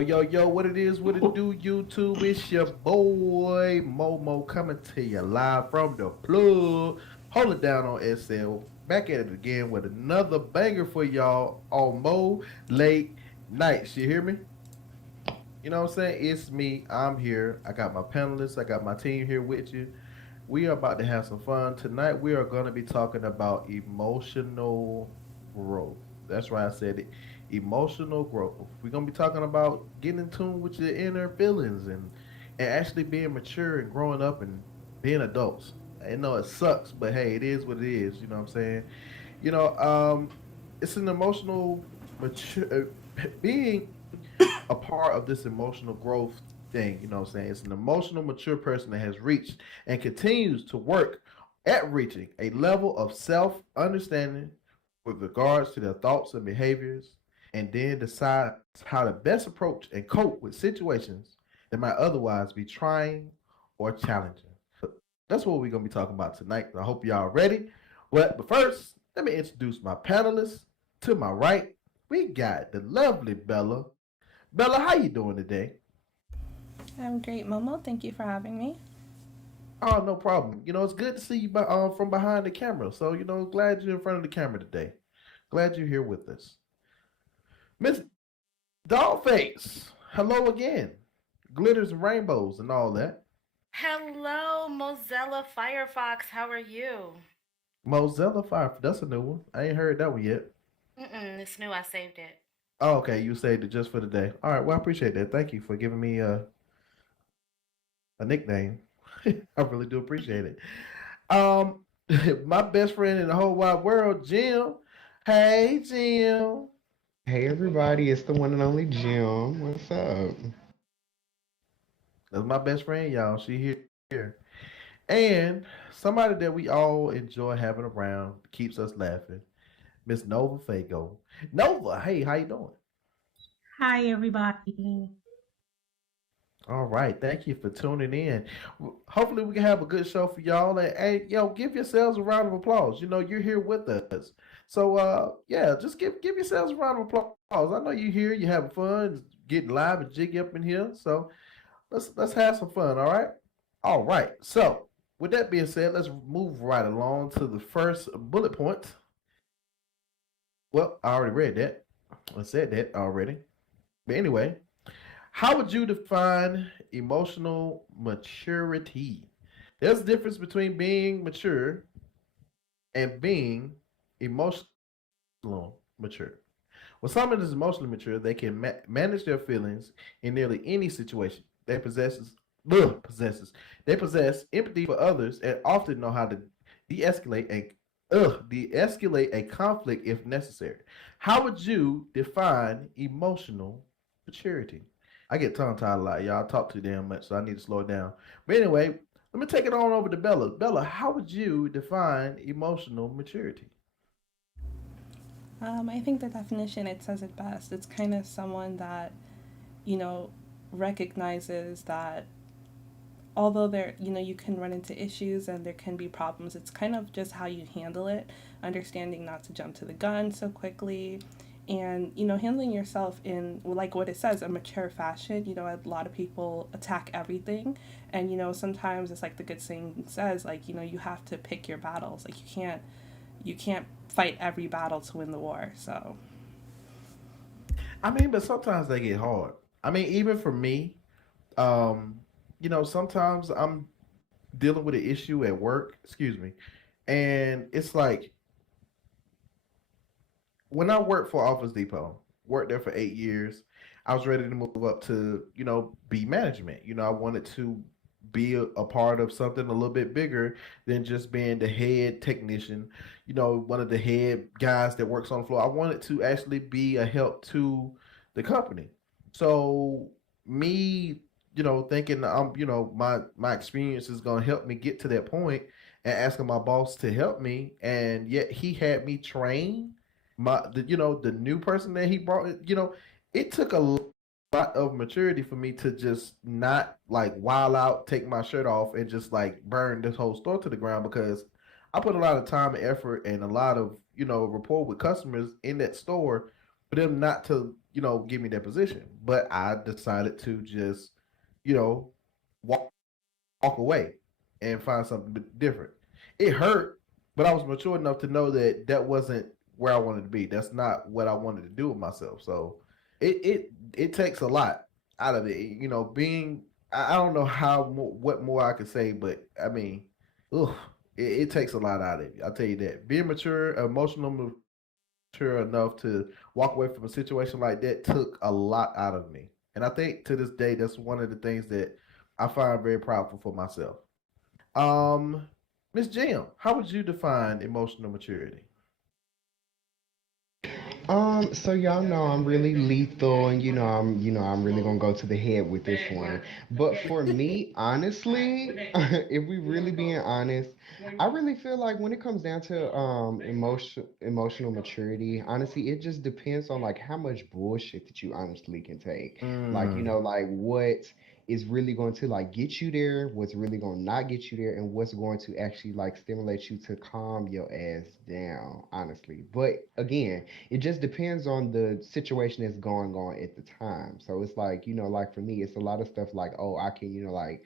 Yo, what it is, what it do, YouTube? It's your boy Momo coming to you live from the plug. Hold it down on SL. Back at it again with another banger for y'all on Mo Late Nights. You hear me? You know what I'm saying? It's me. I'm here. I got my panelists. I got my team here with you. We are about to have some fun. Tonight, we are going to be talking about emotional growth. That's right, I said it. Emotional growth. We're going to be talking about getting in tune with your inner feelings and actually being mature and growing up and being adults. I know it sucks, but hey, it is what it is. You know what I'm saying? You know, it's an emotional mature being a part of this emotional growth thing. You know what I'm saying? It's an emotional mature person that has reached and continues to work at reaching a level of self understanding with regards to their thoughts and behaviors, and then decides how to best approach and cope with situations that might otherwise be trying or challenging. That's what we're going to be talking about tonight. I hope y'all ready. But first, let me introduce my panelists. To my right, we got the lovely Bella. Bella, how you doing today? I'm great, Momo. Thank you for having me. Oh, no problem. It's good to see you from behind the camera. So, glad you're in front of the camera today. Glad you're here with us. Miss Dollface, hello again. Glitters and rainbows and all that. Hello, Mozilla Firefox. How are you? Mozilla Fire, that's a new one. I ain't heard that one yet. It's new. I saved it. Oh, okay, you saved it just for the day. All right, well, I appreciate that. Thank you for giving me a nickname. I really do appreciate it. Um, my best friend in the whole wide world, Jim. Hey, Jim. Hey everybody, it's the one and only Jim. What's up? That's my best friend, y'all. She here. And somebody that we all enjoy having around, keeps us laughing, Miss Nova Fago. Nova, hey, how you doing? Hi, everybody. All right, thank you for tuning in. Hopefully, we can have a good show for y'all. And hey, give yourselves a round of applause. You're here with us, so yeah, just give yourselves a round of applause. I know you're here, you're having fun, getting live and jiggy up in here. So let's have some fun. All right. So with that being said, let's move right along to the first bullet point. Well, I already read that. I said that already. But anyway, how would you define emotional maturity? There's a difference between being mature and being emotional mature. When someone is emotionally mature, they can manage their feelings in nearly any situation. Possesses. They possess empathy for others and often know how to de-escalate de-escalate a conflict if necessary. How would you define emotional maturity? I get tongue tied a lot, y'all. I talk too damn much, so I need to slow it down. But anyway, let me take it on over to Bella. Bella, how would you define emotional maturity? I think the definition it says it best. It's kind of someone that, you know, recognizes that although you can run into issues and there can be problems, it's kind of just how you handle it, understanding not to jump to the gun so quickly, and handling yourself in, like what it says, a mature fashion. A lot of people attack everything, and sometimes it's like the good saying says, like, you have to pick your battles. Like you can't fight every battle to win the war. So I mean, but sometimes they get hard. I mean, even for me, um, sometimes I'm dealing with an issue at work, excuse me, and it's like when I worked for Office Depot, worked there for 8 years, I was ready to move up to, be management. I wanted to be a part of something a little bit bigger than just being the head technician, one of the head guys that works on the floor. I wanted to actually be a help to the company. So me, thinking my experience is gonna help me get to that point and asking my boss to help me, and yet he had me train the new person that he brought. It took a lot of maturity for me to just not like wild out, take my shirt off, and just like burn this whole store to the ground, because I put a lot of time and effort and a lot of rapport with customers in that store for them not to give me that position. But I decided to just, you know, walk away and find something different. It hurt, but I was mature enough to know that that wasn't where I wanted to be. That's not what I wanted to do with myself. So it takes a lot out of it. Being I don't know what more I could say, but I mean, ugh, it takes a lot out of you. I'll tell you that. Being mature, mature enough to walk away from a situation like that took a lot out of me. And I think to this day, that's one of the things that I find very proudful for myself. Um, Miss Jim, how would you define emotional maturity? So y'all know I'm really lethal, and I'm really gonna go to the head with this one. But for me, honestly, if we really being honest, I really feel like when it comes down to emotional maturity, honestly, it just depends on like how much bullshit that you honestly can take. Like, Mm, like what is really going to like get you there, what's really going to not get you there, and what's going to actually like stimulate you to calm your ass down, honestly. But again, it just depends on the situation that's going on at the time. So it's like, like for me, it's a lot of stuff like, oh, I can, like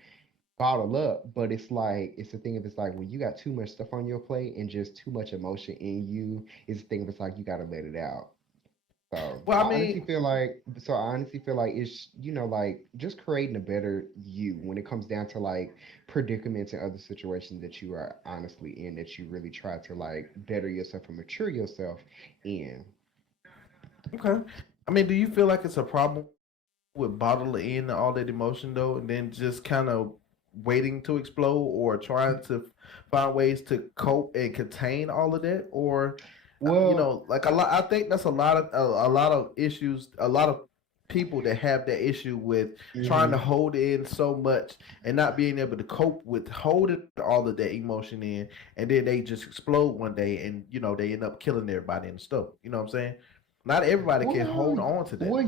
bottle up, but it's like it's the thing if it's like when you got too much stuff on your plate and just too much emotion in you, it's the thing if it's like you gotta let it out. So well, I I honestly mean, feel like it's like just creating a better you when it comes down to like predicaments and other situations that you are honestly in that you really try to like better yourself and mature yourself in. okay. I mean, do you feel like it's a problem with bottling in all that emotion though, and then just kind of waiting to explode, or trying to find ways to cope and contain all of that, or Well, like a lot. I think that's a lot of issues. A lot of people that have that issue with trying to mhm. hold in so much and not being able to cope with holding all of that emotion in, and then they just explode one day, and they end up killing everybody in the stove. You know what I'm saying? Not everybody can Well, hold on to that.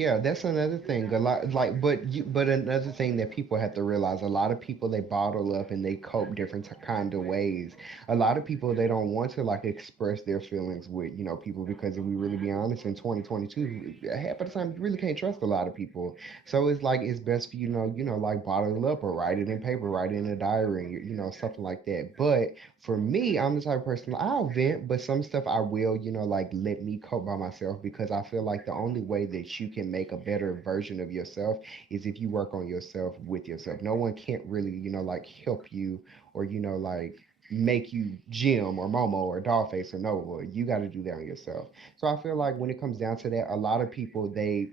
well, that's another thing. A lot like, but another thing that people have to realize, a lot of people they bottle up and they cope different kind of ways. A lot of people they don't want to like express their feelings with people because if we really be honest, in 2022, half of the time you really can't trust a lot of people. So it's like it's best for like bottle it up or write it in paper, write it in a diary, something like that. But for me, I'm the type of person I'll vent, but some stuff I will, like let me cope by myself because I feel like the only way that you can make a better version of yourself is if you work on yourself with yourself. No one can't really, like help you or, like make you Jim or Momo or Dollface or Nova. You got to do that on yourself. So I feel like when it comes down to that, a lot of people they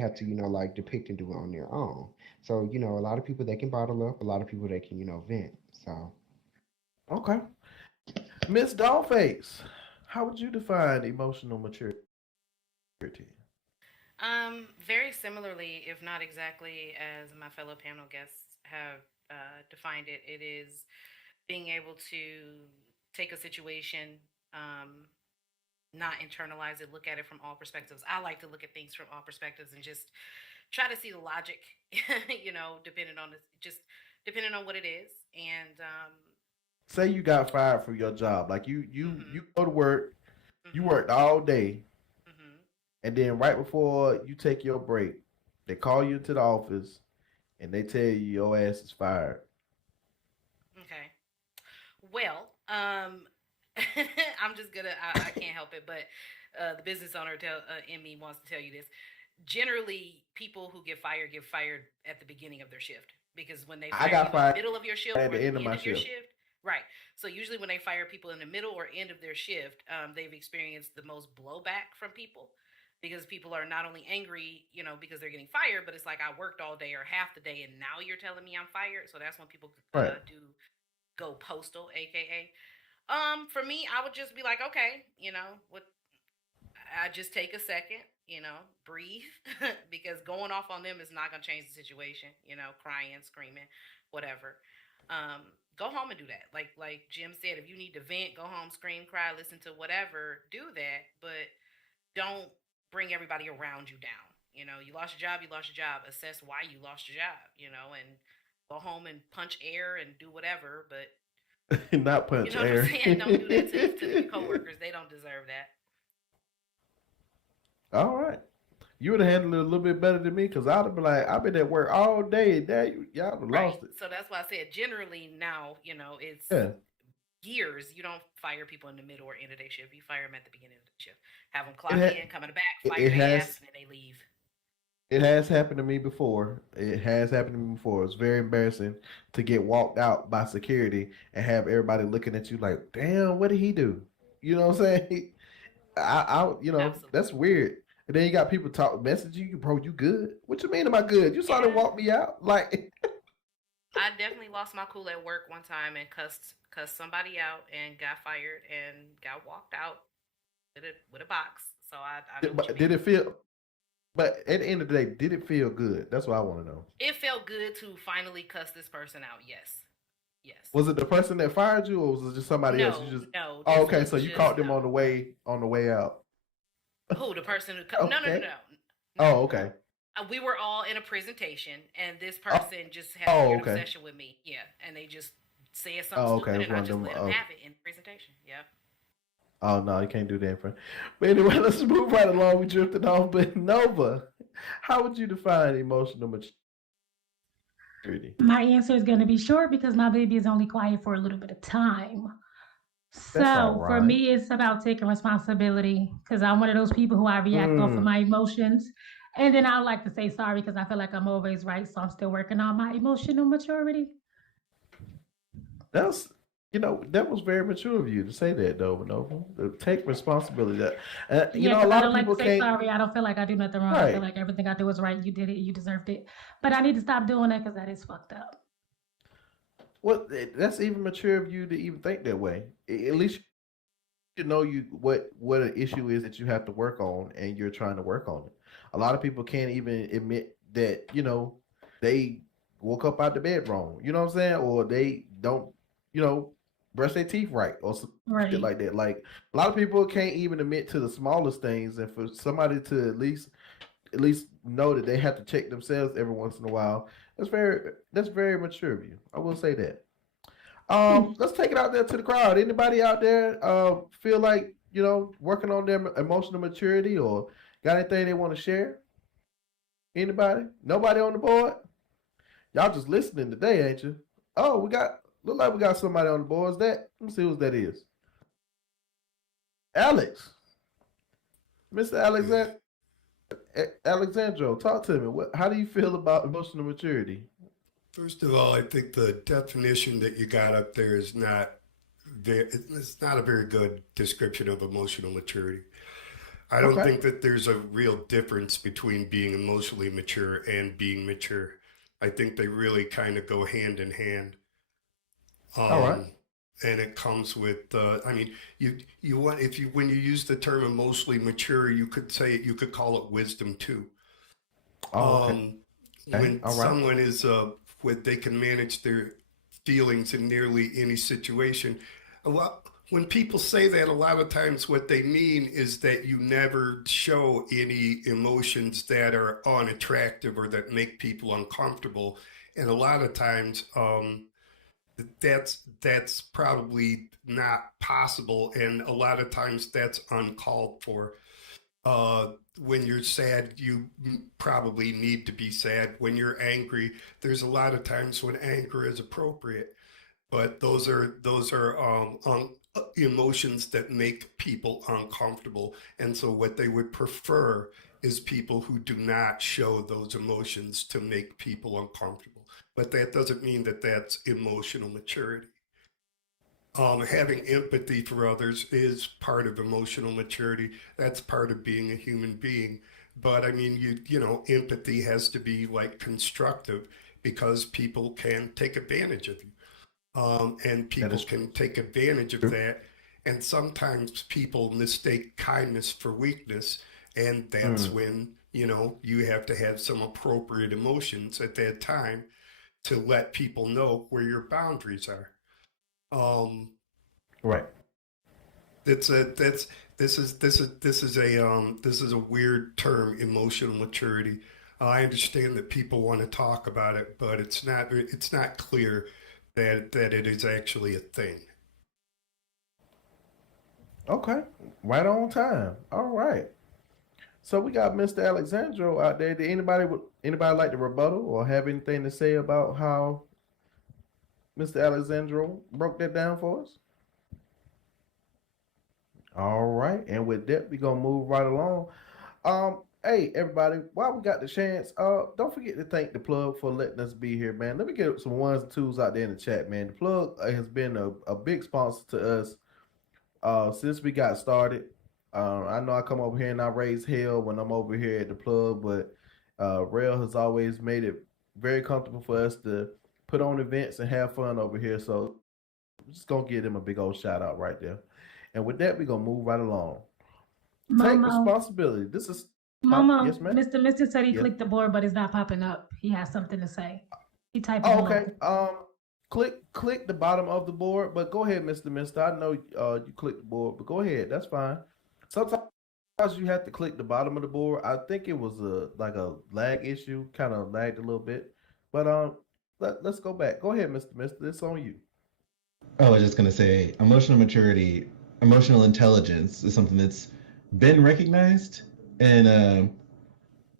have to, like depict and do it on their own. So, a lot of people they can bottle up, a lot of people they can, vent. So Okay. Miss Dollface, how would you define emotional maturity? Very similarly, if not exactly as my fellow panel guests have defined it, it is being able to take a situation, um, not internalize it, look at it from all perspectives. I like to look at things from all perspectives and just try to see the logic, just depending on what it is. And Say you got fired from your job, like you mhm, go to work, you mhm, worked all day, mhm. and then right before you take your break, they call you into the office and they tell you your ass is fired. Okay. Well, I'm just gonna. I can't help it, but the business owner in me wants to tell you this. Generally, people who get fired at the beginning of their shift because when they I fire you got in the fired middle of your shift at or the the end of end my of your shift. shift, right? So usually when they fire people in the middle or end of their shift, they've experienced the most blowback from people because people are not only angry, because they're getting fired, but it's like I worked all day or half the day, and now you're telling me I'm fired. So that's when people Right. do go postal, aka. For me, I would just be like, okay, what I just take a second, breathe, because going off on them is not gonna change the situation. Crying, screaming, whatever. Go home and do that. Like Jim said, if you need to vent, go home, scream, cry, listen to whatever, do that. But don't bring everybody around you down. You lost your job, you lost your job. Assess why you lost your job. And go home and punch air and do whatever. But Not you punch know what I'm air. saying? Don't do that to your coworkers. They don't deserve that. All right. You would have handled it a little bit better than me because I'd have been like, I've been at work all day. Dad, y'all would have Right. lost it. So that's why I said generally now, it's Yeah. years. You don't fire people in the middle or end of their shift. You fire them at the beginning of the shift. Have them It clock ha- in, come in the back, fire it their ass, has and then they leave. it has happened to me before. It has happened to me before. It's very embarrassing to get walked out by security and have everybody looking at you like, damn, what did he do? You know what I'm saying? That's Absolutely. weird. And then you got people talk message you, bro, you good? What you mean am I good? You saw them Yeah. walk me out? Like I definitely lost my cool at work one time and cussed somebody out and got fired and got walked out with a box. So I know what you did mean. it feel but at the end of the day, did it feel good? That's what I want to know. It felt good to finally cuss this person out. Yes. Yes. Was it the person that fired you, or was it just somebody else? You No, just no, oh, this okay. was So you caught just them on the way out. who the person who no, no, no, Okay. no, no. Oh, okay. We were all in a presentation, and this Oh, person just had a oh, weird okay. obsession with me. Yeah, and they just said something Oh, okay. It stupid, was and I one of just them. let them have it in the presentation. Yeah. Oh no, you can't do that in front. But anyway, let's move right along. We drifted off. But Nova, how would you define emotional maturity? My answer is going to be short because my baby is only quiet for a little bit of time. That's all So for right. me, it's about taking responsibility because I'm one of those people who I react off of Mm, my emotions. And then I like to say sorry because I feel like I'm always right. So I'm still working on my emotional maturity. that's that was very mature of you to say that, though, Nova. To take responsibility. That Yeah, a because I lot of don't like to people say can't. sorry. I don't feel like I do nothing wrong. I feel Right. like everything I do is right. You did it. You deserved it. But I need to stop doing that because that is fucked up. Well, that's even mature of you to even think that way. At least you know you what an issue is that you have to work on, and you're trying to work on it. A lot of people can't even admit that they woke up out the bed wrong. You know what I'm saying? Or they don't you know brush their teeth right or some shit Right. like that. Like a lot of people can't even admit to the smallest things, and for somebody to at least know that they have to check themselves every once in a while. That's very mature of you. I will say that. Let's take it out there to the crowd. Anybody out there feel like working on their emotional maturity or got anything they want to share? Anybody? Nobody on the board? Y'all just listening today, ain't you? Oh, look like we got somebody on the board. Is that? Let me see who that is. Alex, Mr. Yeah. Alexandro, talk to me. How do you feel about emotional maturity? First of all, I think the definition that you got up there is not it's not a very good description of emotional maturity. I don't Okay. think that there's a real difference between being emotionally mature and being mature. I think they really kind of go hand in hand. All right. Um, and it comes with, I mean, you want if you when you use the term emotionally mature, you could call it wisdom too. Oh, okay. um, when All right. someone is when they can manage their feelings in nearly any situation. A lot when people say that, a lot of times what they mean is that you never show any emotions that are unattractive or that make people uncomfortable. And a lot of times that's probably not possible, and a lot of times that's uncalled for. uh, when you're sad, you probably need to be sad. When you're angry, there's a lot of times when anger is appropriate, but those are emotions that make people uncomfortable. And so, what they would prefer is people who do not show those emotions to make people uncomfortable. But that doesn't mean that that's emotional maturity. Having empathy for others is part of emotional maturity. That's part of being a human being. But I mean, empathy has to be like constructive because people can take advantage of you. And That people is can take advantage of true. that. And sometimes people mistake kindness for weakness. And that's Mm, when, you have to have some appropriate emotions at that time to let people know where your boundaries are. Um, right. It's a that's this is a weird term, emotional maturity. I understand that people want to talk about it, but it's not clear that it is actually a thing. Okay. Right on time. All right. So we got Mr. Alexandro out there. Did anybody like to rebuttal or have anything to say about how Mr. Alexandro broke that down for us? All right, and with that, we're gonna move right along. Hey everybody, while we got the chance, don't forget to thank the plug for letting us be here, man. Let me get some ones and twos out there in the chat, man. The plug has been a big sponsor to us since we got started. I know I come over here and I raise hell when I'm over here at the plug, but Rail has always made it very comfortable for us to put on events and have fun over here. So I'm just gonna give them a big old shout out right there. And with that, we're gonna move right along. Take Momo, responsibility. This is yes, Momo, ma'am. Mr. said he Yes. clicked the board, but it's not popping up. He has something to say. He typing Oh, hello. okay. Click the bottom of the board, but go ahead, Mister. I know you clicked the board, but go ahead. That's fine. Sometimes you have to click the bottom of the board. I think it was a lag issue, kind of lagged a little bit. But let's go back. Go ahead, Mister. It's on you. I was just going to say emotional maturity, emotional intelligence is something that's been recognized in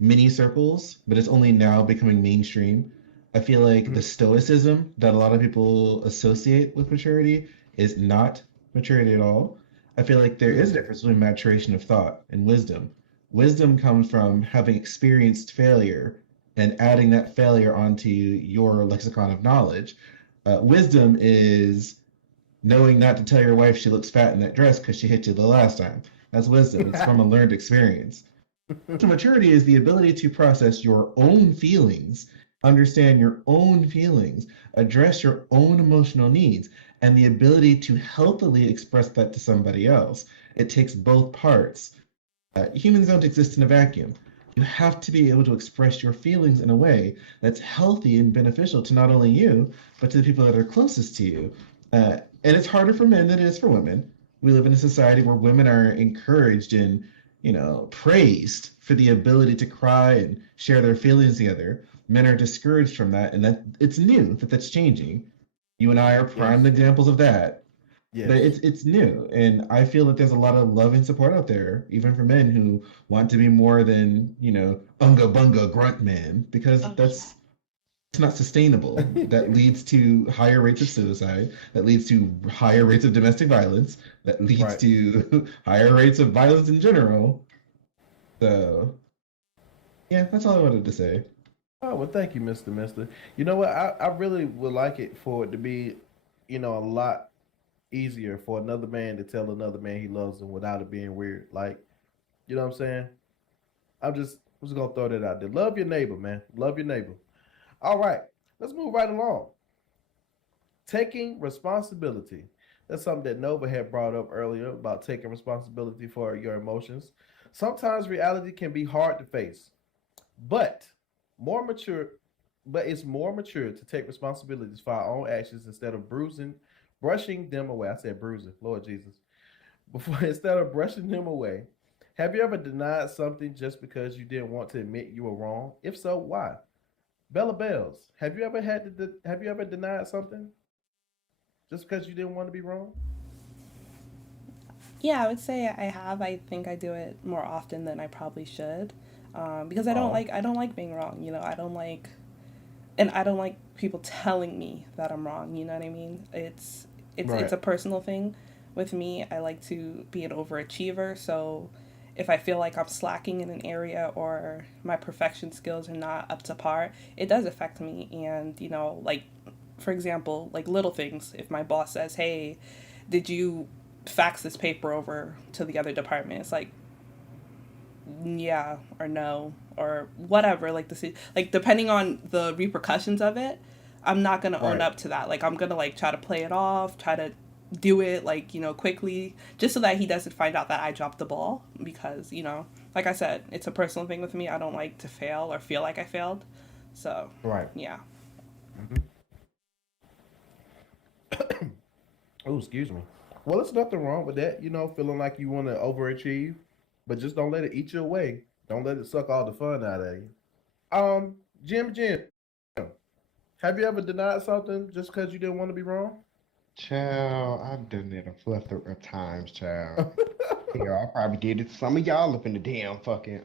many circles, but it's only now becoming mainstream. I feel like the stoicism that a lot of people associate with maturity is not maturity at all. I feel like there is a difference between maturation of thought and wisdom. Wisdom comes from having experienced failure and adding that failure onto your lexicon of knowledge. Wisdom is knowing not to tell your wife she looks fat in that dress because she hit you the last time. That's wisdom. It's from a learned experience. Maturity is the ability to process your own feelings, understand your own feelings, address your own emotional needs, and the ability to healthily express that to somebody else. It takes both parts. Humans don't exist in a vacuum. You have to be able to express your feelings in a way that's healthy and beneficial to not only you, but to the people that are closest to you. And it's harder for men than it is for women. We live in a society where women are encouraged and, praised for the ability to cry and share their feelings together. Men are discouraged from that, and that it's new that's changing. You and I are prime examples of that. Yes. But it's new, and I feel that there's a lot of love and support out there, even for men who want to be more than unga bunga grunt man, because that's not sustainable. That leads to higher rates of suicide. That leads to higher rates of domestic violence. That leads to higher rates of violence in general. So, yeah, that's all I wanted to say. Oh, well, thank you, Mister. You know what? I really would like it for it to be, a lot easier for another man to tell another man he loves him without it being weird. Like, you know what I'm saying? I'm just gonna throw that out there. Love your neighbor, man. Love your neighbor. All right, let's move right along. Taking responsibility. That's something that Nova had brought up earlier about taking responsibility for your emotions. Sometimes reality can be hard to face, but more mature, but it's more mature to take responsibilities for our own actions instead of brushing them away. I said bruising, Lord Jesus. Instead of brushing them away, have you ever denied something just because you didn't want to admit you were wrong? If so, why? Bella Bells, have you ever denied something just because you didn't want to be wrong? Yeah, I would say I have. I think I do it more often than I probably should, because I don't like being wrong. I don't like people telling me that I'm wrong. You know what I mean? It's a personal thing with me. I like to be an overachiever, so if I feel like I'm slacking in an area or my perfection skills are not up to par, it does affect me. And for example, like little things. If my boss says, "Hey, did you fax this paper over to the other department?" It's like, yeah or no or whatever. Like depending on the repercussions of it, I'm not gonna own up to that. Like I'm gonna try to play it off, try to do it quickly, just so that he doesn't find out that I dropped the ball. Because like I said, it's a personal thing with me. I don't like to fail or feel like I failed. So yeah. Oh, excuse me. Well, there's nothing wrong with that. Feeling like you want to overachieve, but just don't let it eat you away. Don't let it suck all the fun out of you. Jim, have you ever denied something just because you didn't want to be wrong? Child, I've done it a plethora of times, child. Yeah, I probably did it to some of y'all up in the damn fucking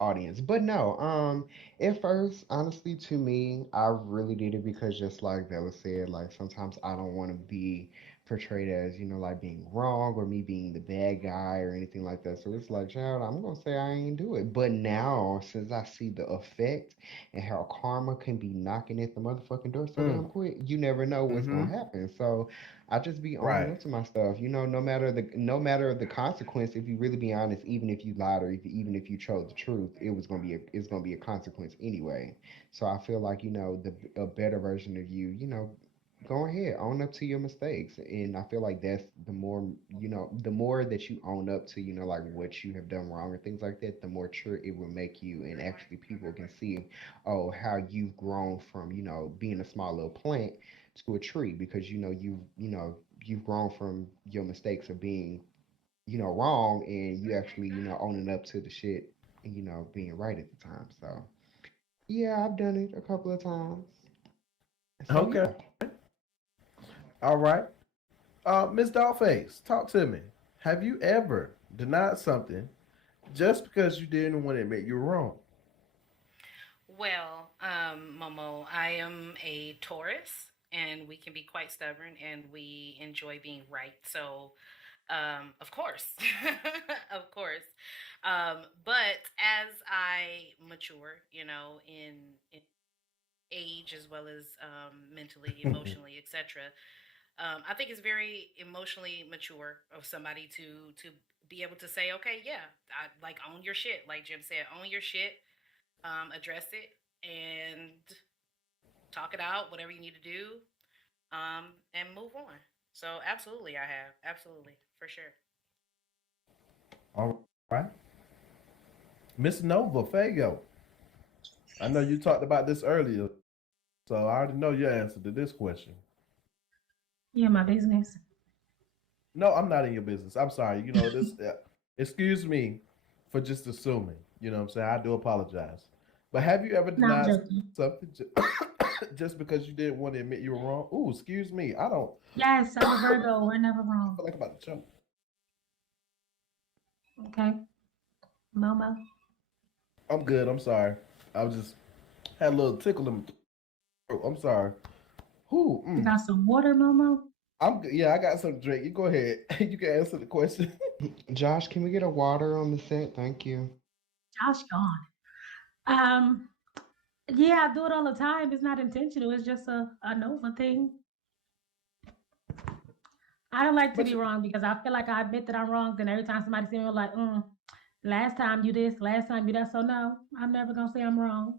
audience. But no, at first, honestly, to me, I really did it because just like Bella said, like sometimes I don't want to be portrayed as, like being wrong or me being the bad guy or anything like that. So it's like, child, I'm gonna say I ain't do it. But now, since I see the effect and how karma can be knocking at the motherfucking door so damn Mm, quick, you never know what's gonna mm-hmm. happen. So I just be owning Right. up to my stuff. No matter the consequence. If you really be honest, even if you lied or even if you chose the truth, it's gonna be a consequence anyway. So I feel like a better version of you. Go ahead, own up to your mistakes, and I feel like that's the more that you own up to like what you have done wrong and things like that, the more true it will make you, and actually people can see, oh, how you've grown from being a small little plant to a tree because you've grown from your mistakes of being wrong, and you actually owning up to the shit and being right at the time. So yeah, I've done it a couple of times. So Okay. yeah. All right. Miss Dollface, talk to me. Have you ever denied something just because you didn't want to admit you were wrong? Well, Momo, I am a Taurus, and we can be quite stubborn, and we enjoy being right. So, of course, of course. But as I mature, in age as well as mentally, emotionally, etc. I think it's very emotionally mature of somebody to be able to say, okay, yeah, like own your shit, like Jim said, own your shit, address it, and talk it out, whatever you need to do, and move on. So absolutely, I have absolutely for sure. All right. Miss Nova Fago, I know you talked about this earlier, so I already know your answer to this question. Yeah, my business. No, I'm not in your business. I'm sorry. This. Excuse me for just assuming. You know what I'm saying? I do apologize. But have you ever No, I'm denied joking. something just because you didn't want to admit you were wrong? Ooh, excuse me. I don't. Yes, I'm a Virgo. We're never I wrong. feel like I'm about to jump. Okay, Momo. I'm good. I'm sorry. I was just had a little tickle in my throat. I'm sorry. Who? You got some water, Momo? I'm good. Yeah, I got some drink. You go ahead. You can answer the question. Josh, can we get a water on the set? Thank you. Josh gone. Um, yeah, I do it all the time. It's not intentional. It's just a Nova thing. I don't like to But be you, wrong because I feel like I admit that I'm wrong. Then every time somebody sees me, I'm like, last time you this, last time you that. So no, I'm never gonna say I'm wrong.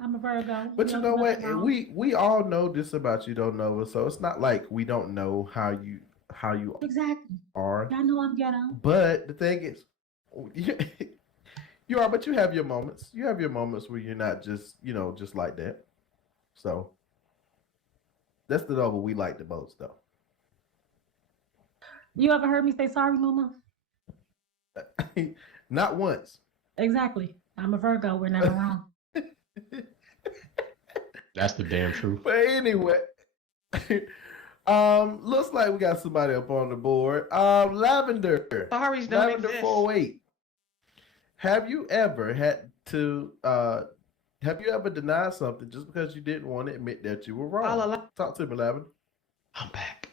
I'm a Virgo. We but you don't do know what? nothing wrong. We all know this about you, don't know. So it's not like we don't know how you Exactly. are. Y'all know I'm ghetto. But the thing is, you, you are. But you have your moments. You have your moments where you're not just just like that. So that's the double we like the most, though. You ever heard me say sorry, Mama? Not once. Exactly. I'm a Virgo. We're never wrong. That's the damn truth. But anyway, looks like we got somebody up on the board. Lavender, Sorries don't Lavender exist. 408. Have you ever had to? Have you ever denied something just because you didn't want to admit that you were All wrong? along. Talk to me, Lavender. I'm back.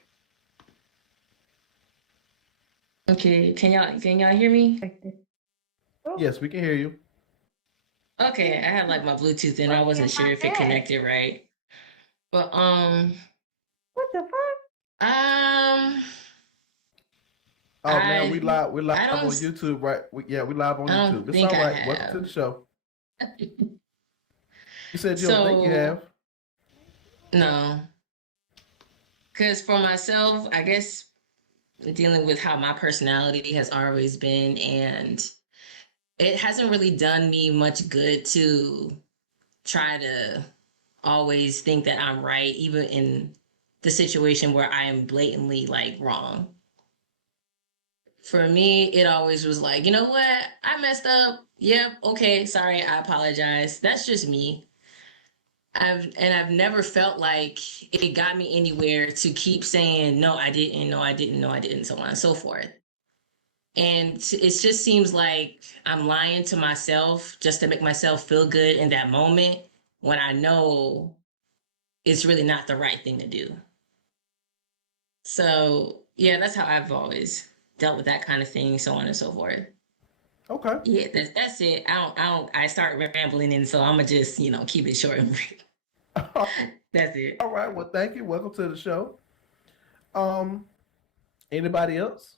Okay, can y'all hear me? Yes, we can hear you. Okay, I have like my Bluetooth in. I wasn't sure if it connected right. But What the fuck? um Oh man, we I live. We're live I on don't YouTube, right? Yeah, we live on I YouTube. don't It's think all I right. Welcome to have. the show. You said you don't think you So have. no, because for myself, I guess dealing with how my personality has always been, and it hasn't really done me much good to try to always think that I'm right, even in the situation where I am blatantly like wrong. For me, it always was like, you know what? I messed up. Yep. Okay. Sorry. I apologize. That's just me. I've never felt like it got me anywhere to keep saying, no, I didn't, no, I didn't, no, I didn't, so on and so forth. And it just seems like I'm lying to myself just to make myself feel good in that moment when I know it's really not the right thing to do. So yeah, that's how I've always dealt with that kind of thing, so on and so forth. Okay. Yeah, that's it. I start rambling, and so I'm gonna just keep it short and brief. That's it. All right. Well, thank you. Welcome to the show. Um, Anybody else?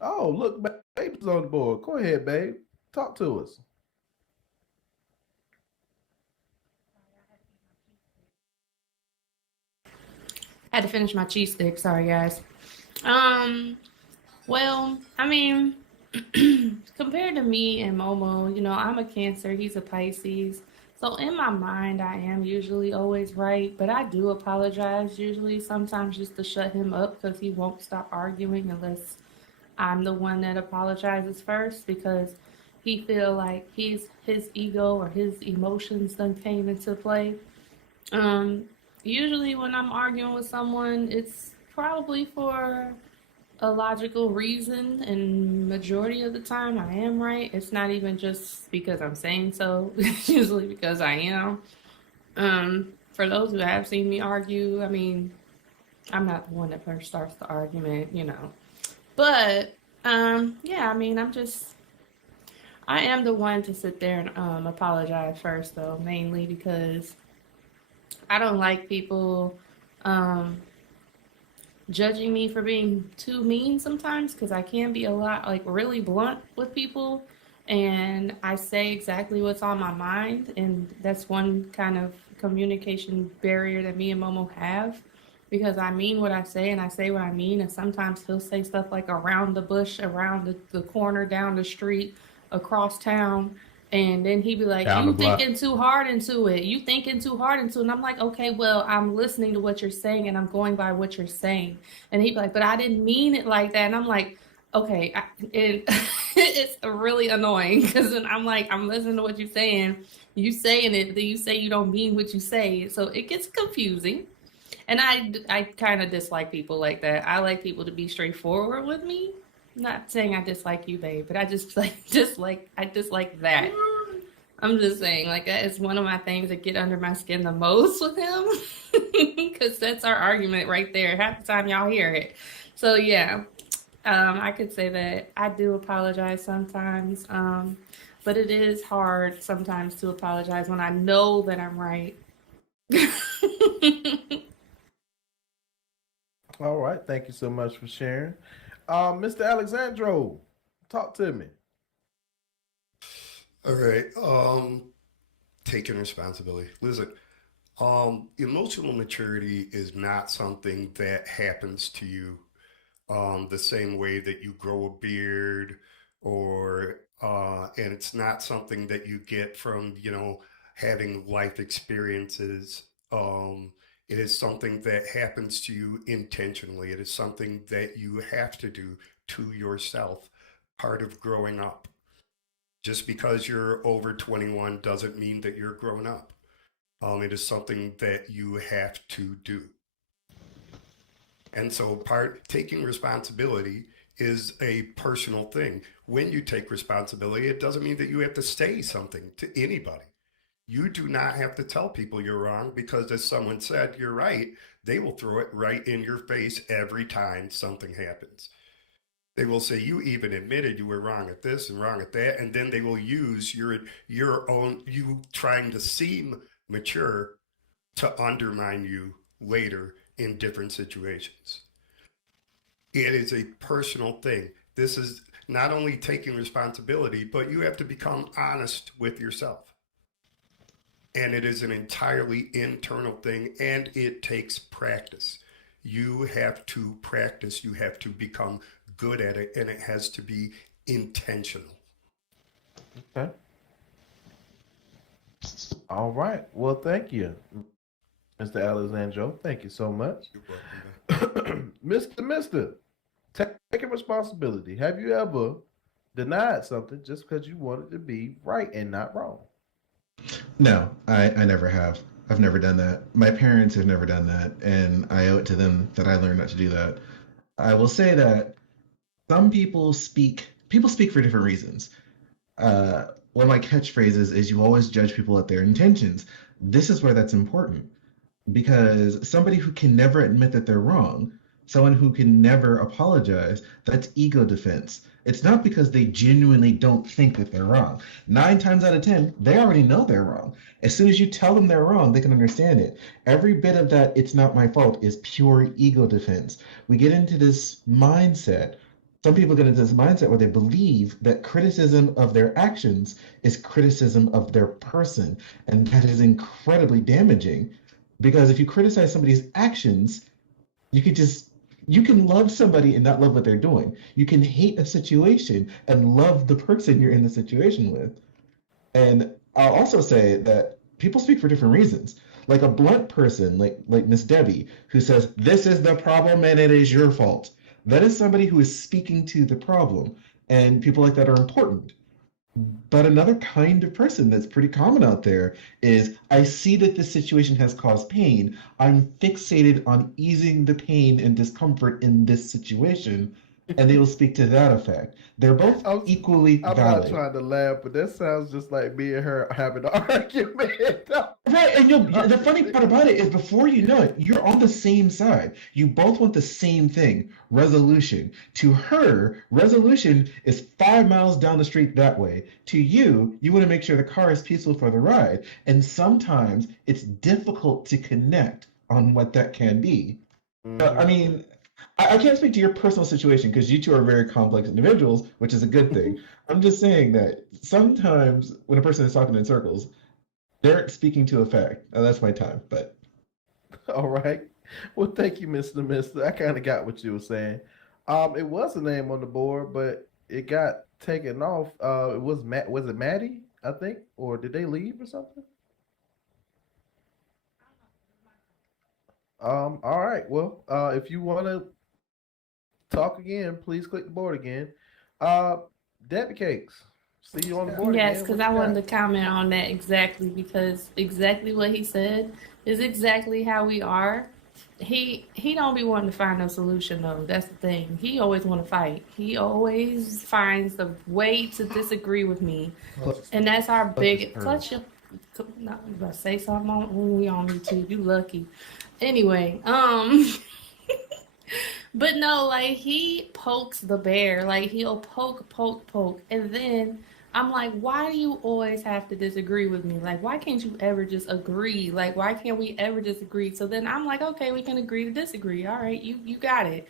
Oh, look, babe's on the board. Go ahead, babe. Talk to us. I had to finish my cheese stick. Sorry, guys. Well, I mean, compared to me and Momo, I'm a Cancer, he's a Pisces. So in my mind, I am usually always right, but I do apologize usually sometimes just to shut him up because he won't stop arguing unless I'm the one that apologizes first because he feel like his ego or his emotions done came into play. Um, Usually when I'm arguing with someone, it's probably for a logical reason, and majority of the time I am right. It's not even just because I'm saying so. It's usually because I am. For those who have seen me argue, I mean, I'm not the one that first starts the argument. But yeah, I mean, I am the one to sit there and apologize first, though, mainly because I don't like people um, judging me for being too mean sometimes because I can be a lot like really blunt with people and I say exactly what's on my mind. And that's one kind of communication barrier that me and Momo have because I mean what I say and I say what I mean. And sometimes he'll say stuff like around the bush, around the corner, down the street, across town. And then he'd be like, Down the you block. thinking too hard into it. You thinking too hard into it. And I'm like, okay, well, I'm listening to what you're saying and I'm going by what you're saying. And he'd be like, but I didn't mean it like that. And I'm like, okay. It's really annoying because then I'm like, I'm listening to what you're saying. You saying it, then you say you don't mean what you say. So it gets confusing. And I kind of dislike people like that. I like people to be straightforward with me. Not saying I dislike you, babe, but I just I dislike that. I'm just saying, like, that is one of my things that get under my skin the most with him. Because that's our argument right there. Half the time y'all hear it. So yeah, I could say that I do apologize sometimes. But it is hard sometimes to apologize when I know that I'm right. All right. Thank you so much for sharing. Mr. Alexandro, talk to me. All right. Taking responsibility. Listen, emotional maturity is not something that happens to you the same way that you grow a beard or and it's not something that you get from, having life experiences. It is something that happens to you intentionally. It is something that you have to do to yourself, part of growing up. Just because you're over 21 doesn't mean that you're grown up. It is something that you have to do. And so taking responsibility is a personal thing. When you take responsibility, it doesn't mean that you have to say something to anybody. You do not have to tell people you're wrong because as someone said, you're right. They will throw it right in your face every time something happens. They will say you even admitted you were wrong at this and wrong at that, and then they will use your own you trying to seem mature to undermine you later in different situations. It is a personal thing. This is not only taking responsibility, but you have to become honest with yourself. And it is an entirely internal thing, and it takes practice. You have to practice. You have to become good at it, and it has to be intentional. Okay. All right. Well, thank you, Mr. Alessandro. Thank you so much. You're welcome. Mr. Taking responsibility. Have you ever denied something just because you wanted to be right and not wrong? No, I never have. I've never done that. My parents have never done that, and I owe it to them that I learned not to do that. I will say that some people speak people speak for different reasons. One of my catchphrases is you always judge people at their intentions. This is where that's important because somebody who can never admit that they're wrong, someone who can never apologize, that's ego defense. It's not because they genuinely don't think that they're wrong. 9 times out of 10, they already know they're wrong. As soon as you tell them they're wrong, they can understand it. Every bit of that, it's not my fault, is pure ego defense. We get into this mindset. Some people get into this mindset where they believe that criticism of their actions is criticism of their person, and that is incredibly damaging because if you criticize somebody's actions, you can love somebody and not love what they're doing. You can hate a situation and love the person you're in the situation with. And I'll also say that people speak for different reasons. Like a blunt person, like Miss Debbie, who says, "This is the problem and it is your fault." That is somebody who is speaking to the problem. And people like that are important. But another kind of person that's pretty common out there is I see that this situation has caused pain. I'm fixated on easing the pain and discomfort in this situation, and they will speak to that effect. They're both equally I'm valid. not trying to laugh, but that sounds just like me and her having an argument. Right, and the funny part about it is before you know it, you're on the same side. You both want the same thing, resolution. To her, resolution is 5 miles down the street that way. To you, you want to make sure the car is peaceful for the ride. And sometimes it's difficult to connect on what that can be. But I mean, I can't speak to your personal situation because you two are very complex individuals, which is a good thing. I'm just saying that sometimes when a person is talking in circles, they're speaking to a fact. That's my time, but All right. Well, thank you, Mr. Mister. I kind of got what you were saying. It was a name on the board, but it got taken off. It was Matt. Was it Maddie? I think, or did they leave or something? All right. Well, if you want to talk again, please click the board again. Uh, Debbie Cakes. See you on the board Yes, again. because What I you wanted got? to comment on that exactly because exactly what he said is exactly how we are. He don't be wanting to find no solution though. That's the thing. He always want to fight. He always finds a way to disagree with me, and that's our big clutch. No, I'm gonna say something on when we on YouTube. You lucky. Anyway, but no, like he pokes the bear. Like he'll poke, and then I'm like, why do you always have to disagree with me? Like, why can't you ever just agree? Like, why can't we ever disagree? So then I'm like, okay, we can agree to disagree. All right, you got it.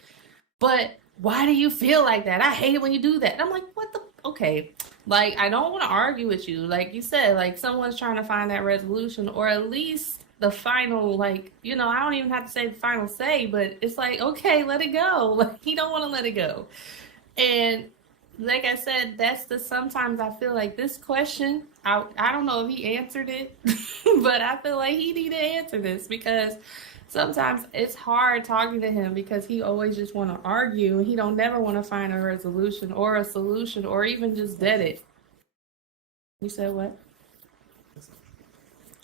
But why do you feel like that? I hate it when you do that. I'm like, what the? Okay, like I don't want to argue with you. Like you said, like someone's trying to find that resolution, or at least the final, like, I don't even have to say the final say, but it's like, okay, let it go. Like, he don't want to let it go. And like I said, sometimes I feel like this question, I don't know if he answered it, but I feel like he need to answer this because sometimes it's hard talking to him because he always just want to argue and he don't never want to find a resolution or a solution or even just dead it. You said what?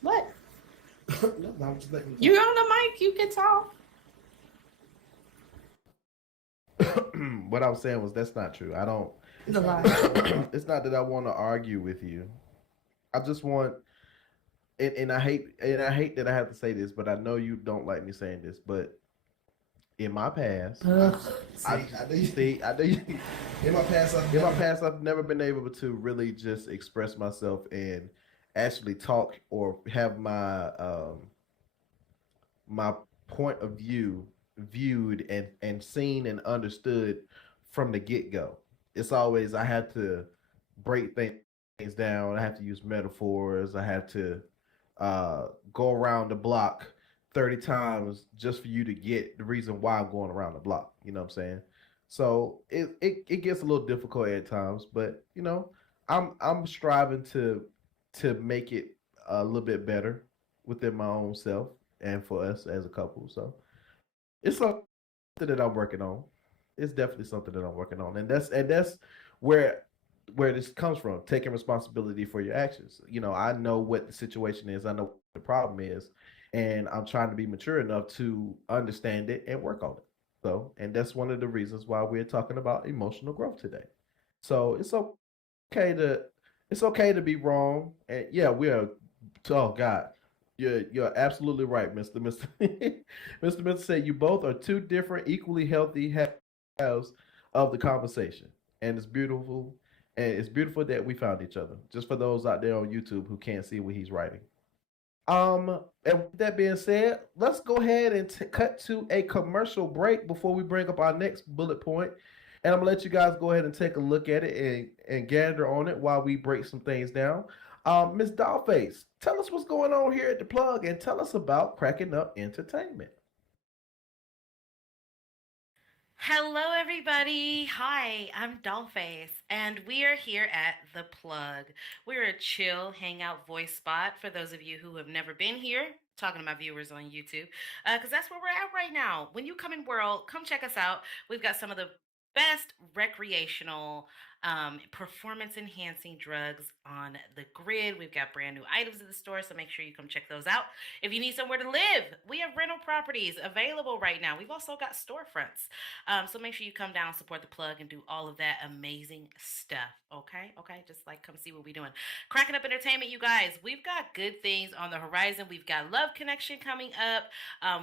What? No, I'm just letting You're on the mic. You can talk. what I was saying was that's not true. I don't. It's a lie. It's not that I want to argue with you. I just want, and I hate that I have to say this, but I know you don't like me saying this, but in my past, I know you see, I know you. In my past, I've never been able to really just express myself and actually talk or have my point of view viewed and seen and understood from the get-go. It's always I have to break things down. I have to use metaphors. I have to go around the block 30 times just for you to get the reason why I'm going around the block. You know what I'm saying? So it gets a little difficult at times, but I'm striving to make it a little bit better within my own self and for us as a couple. So it's something that I'm working on. It's definitely something that I'm working on, and that's where this comes from, taking responsibility for your actions. I know what the situation is. I know what the problem is, and I'm trying to be mature enough to understand it and work on it. So, and that's one of the reasons why we're talking about emotional growth today. So it's okay to be wrong. And yeah, we are. Oh God, you're absolutely right, Mister. Mister said you both are two different, equally healthy halves of the conversation, and it's beautiful. And it's beautiful that we found each other. Just for those out there on YouTube who can't see what he's writing. And with that being said, let's go ahead and cut to a commercial break before we bring up our next bullet point. And I'm gonna let you guys go ahead and take a look at it and gander on it while we break some things down. Miss Dollface, tell us what's going on here at the plug and tell us about Cracking Up Entertainment. Hello, everybody. Hi, I'm Dollface, and we are here at The Plug. We're a chill hangout voice spot for those of you who have never been here. Talking to my viewers on YouTube, because that's where we're at right now. When you come in world, come check us out. We've got some of the best recreational, performance enhancing drugs on the grid. We've got brand new items in the store, so make sure you come check those out. If you need somewhere to live, we have rental properties available right now. We've also got storefronts. So make sure you come down, support the plug, and do all of that amazing stuff. Okay? Okay? Just like come see what we're doing. Cracking Up Entertainment, you guys. We've got good things on the horizon. We've got Love Connection coming up.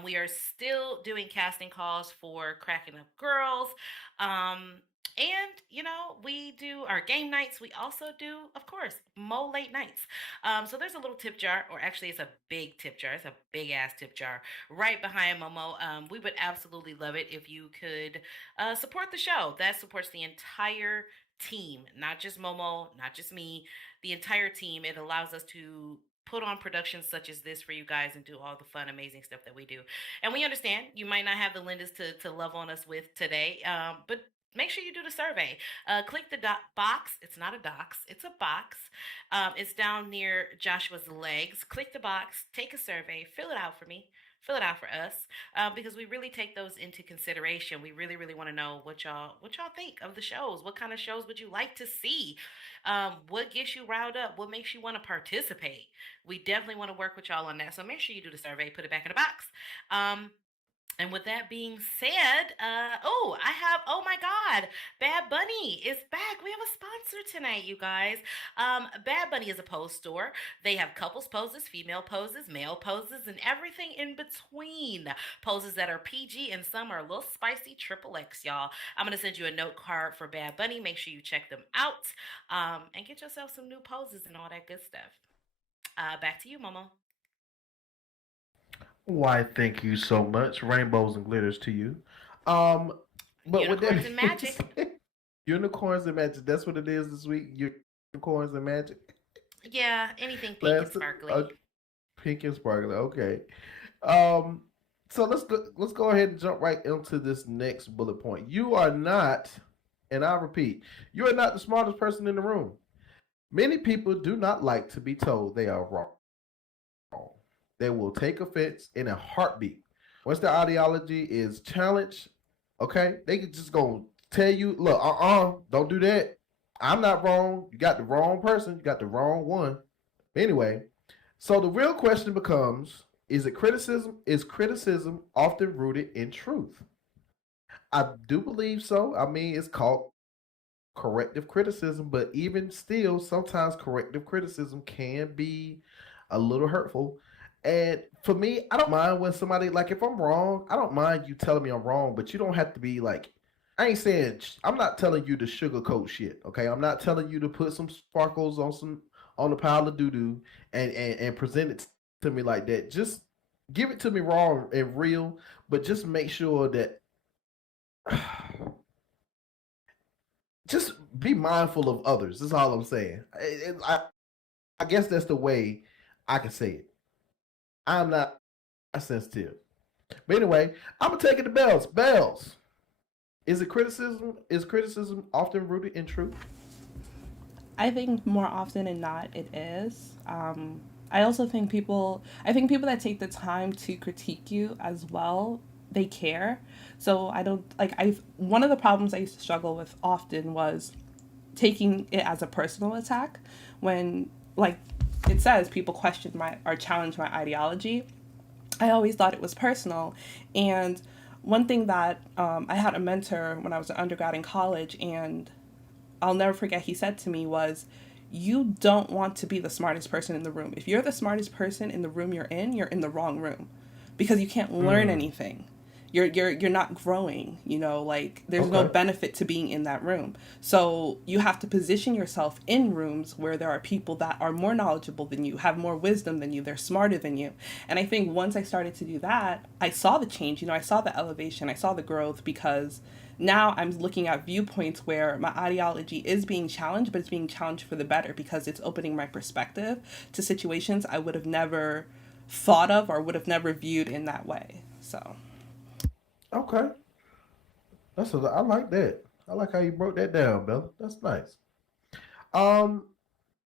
We are still doing casting calls for Cracking Up Girls. And, we do our game nights. We also do, of course, Mo late nights. So there's a little tip jar, or actually it's a big tip jar. It's a big ass tip jar right behind Momo. We would absolutely love it if you could support the show. That supports the entire team, not just Momo, not just me, the entire team. It allows us to put on productions such as this for you guys and do all the fun, amazing stuff that we do. And we understand you might not have the Lindas to love on us with today, but make sure you do the survey. Click the box. It's not a dox, it's a box. It's down near Joshua's legs. Click the box, take a survey, fill it out for me. Fill it out for us, because we really take those into consideration. We really, really want to know what y'all think of the shows. What kind of shows would you like to see? What gets you riled up? What makes you want to participate? We definitely want to work with y'all on that. So make sure you do the survey, put it back in the box. And with that being said, oh my God, Bad Bunny is back. We have a sponsor tonight, you guys. Bad Bunny is a pose store. They have couples poses, female poses, male poses, and everything in between. Poses that are PG and some are a little spicy triple X, y'all. I'm going to send you a note card for Bad Bunny. Make sure you check them out, and get yourself some new poses and all that good stuff. Back to you, Momo. Why, thank you so much. Rainbows and glitters to you. Um, but with Unicorns that and being magic. said, unicorns and magic. That's what it is this week. Unicorns and magic. Yeah, anything pink and Last, sparkly. pink and sparkly. Okay. Um, so let's go ahead and jump right into this next bullet point. You are not, and I repeat, you are not the smartest person in the room. Many people do not like to be told they are wrong. They will take offense in a heartbeat. Once their ideology is challenged, okay, they can just go tell you, look, don't do that. I'm not wrong. You got the wrong person. You got the wrong one. Anyway, so the real question becomes, is it criticism? Is criticism often rooted in truth? I do believe so. I mean, it's called corrective criticism, but even still, sometimes corrective criticism can be a little hurtful. And for me, I don't mind when somebody, like, if I'm wrong, I don't mind you telling me I'm wrong, but you don't have to be like, I'm not telling you to sugarcoat shit, okay? I'm not telling you to put some sparkles on a pile of doo doo and present it to me like that. Just give it to me raw and real, but just make sure that just be mindful of others. That's all I'm saying. I guess that's the way I can say it. I'm not sensitive. But anyway, I'm gonna take it to Bells. Bells. Is it criticism? Is criticism often rooted in truth? I think more often than not, it is. I also think I think people that take the time to critique you as well, they care. So I don't like. One of the problems I used to struggle with often was taking it as a personal attack when, like it says, people question my or challenge my ideology. I always thought it was personal. And one thing that I had a mentor when I was an undergrad in college, and I'll never forget he said to me was, you don't want to be the smartest person in the room. If you're the smartest person in the room you're in the wrong room, because you can't learn anything. You're not growing, like there's no Okay. benefit to being in that room. So you have to position yourself in rooms where there are people that are more knowledgeable than you, have more wisdom than you, they're smarter than you. And I think once I started to do that, I saw the change, I saw the elevation, I saw the growth, because now I'm looking at viewpoints where my ideology is being challenged, but it's being challenged for the better, because it's opening my perspective to situations I would have never thought of or would have never viewed in that way. So Okay. I like that. I like how you broke that down, Bella. That's nice. Um,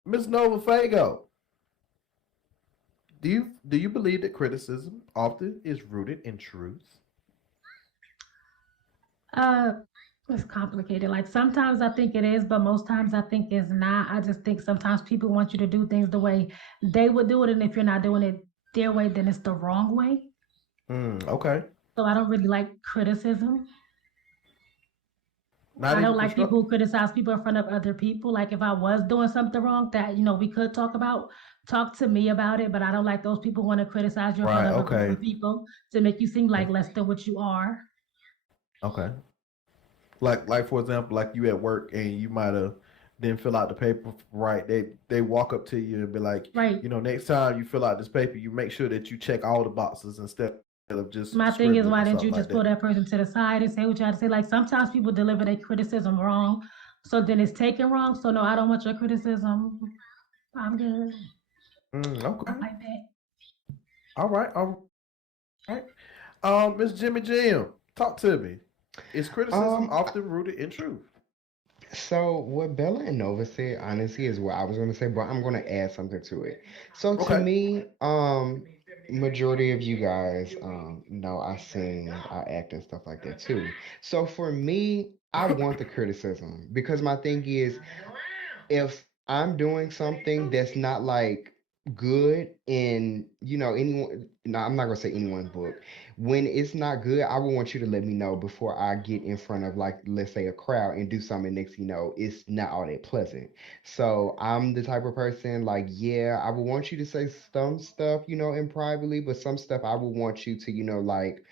Miss Nova Fago, do you believe that criticism often is rooted in truth? Uh, it's complicated. Like sometimes I think it is, but most times I think it's not. I just think sometimes people want you to do things the way they would do it, and if you're not doing it their way, then it's the wrong way. Okay. So I don't really like criticism. Not I even don't like construct. people who criticize people in front of other people. Like if I was doing something wrong that, we could talk about, talk to me about it, but I don't like those people who want to criticize you in front Right. of a group Okay. of people to make you seem like Okay. less than what you are. Okay. Like for example, like you at work and you might have didn't fill out the paper right. They walk up to you and be like, Right. next time you fill out this paper, you make sure that you check all the boxes instead of just My thing is, scribbling why or didn't you something like just pull that. that person to the side and say what you had to say? Like sometimes people deliver their criticism wrong, so then it's taken wrong. So no, I don't want your criticism. I'm good. Okay. Stuff like that. All right. All right. Miss Jimmy Jam, talk to me. Is criticism Um, often rooted in truth? so what Bella and Nova said, honestly, is what I was gonna say, but I'm gonna add something to it. So to Okay. me, majority of you guys, know I sing, I act and stuff like that too. So for me, I want the criticism because my thing is if I'm doing something that's not like good in anyone, no, I'm not gonna say anyone's book. When it's not good, I would want you to let me know before I get in front of, like, let's say a crowd and do something next it's not all that pleasant. So I'm the type of person, like, yeah, I would want you to say some stuff, in privately, but some stuff I would want you to, like,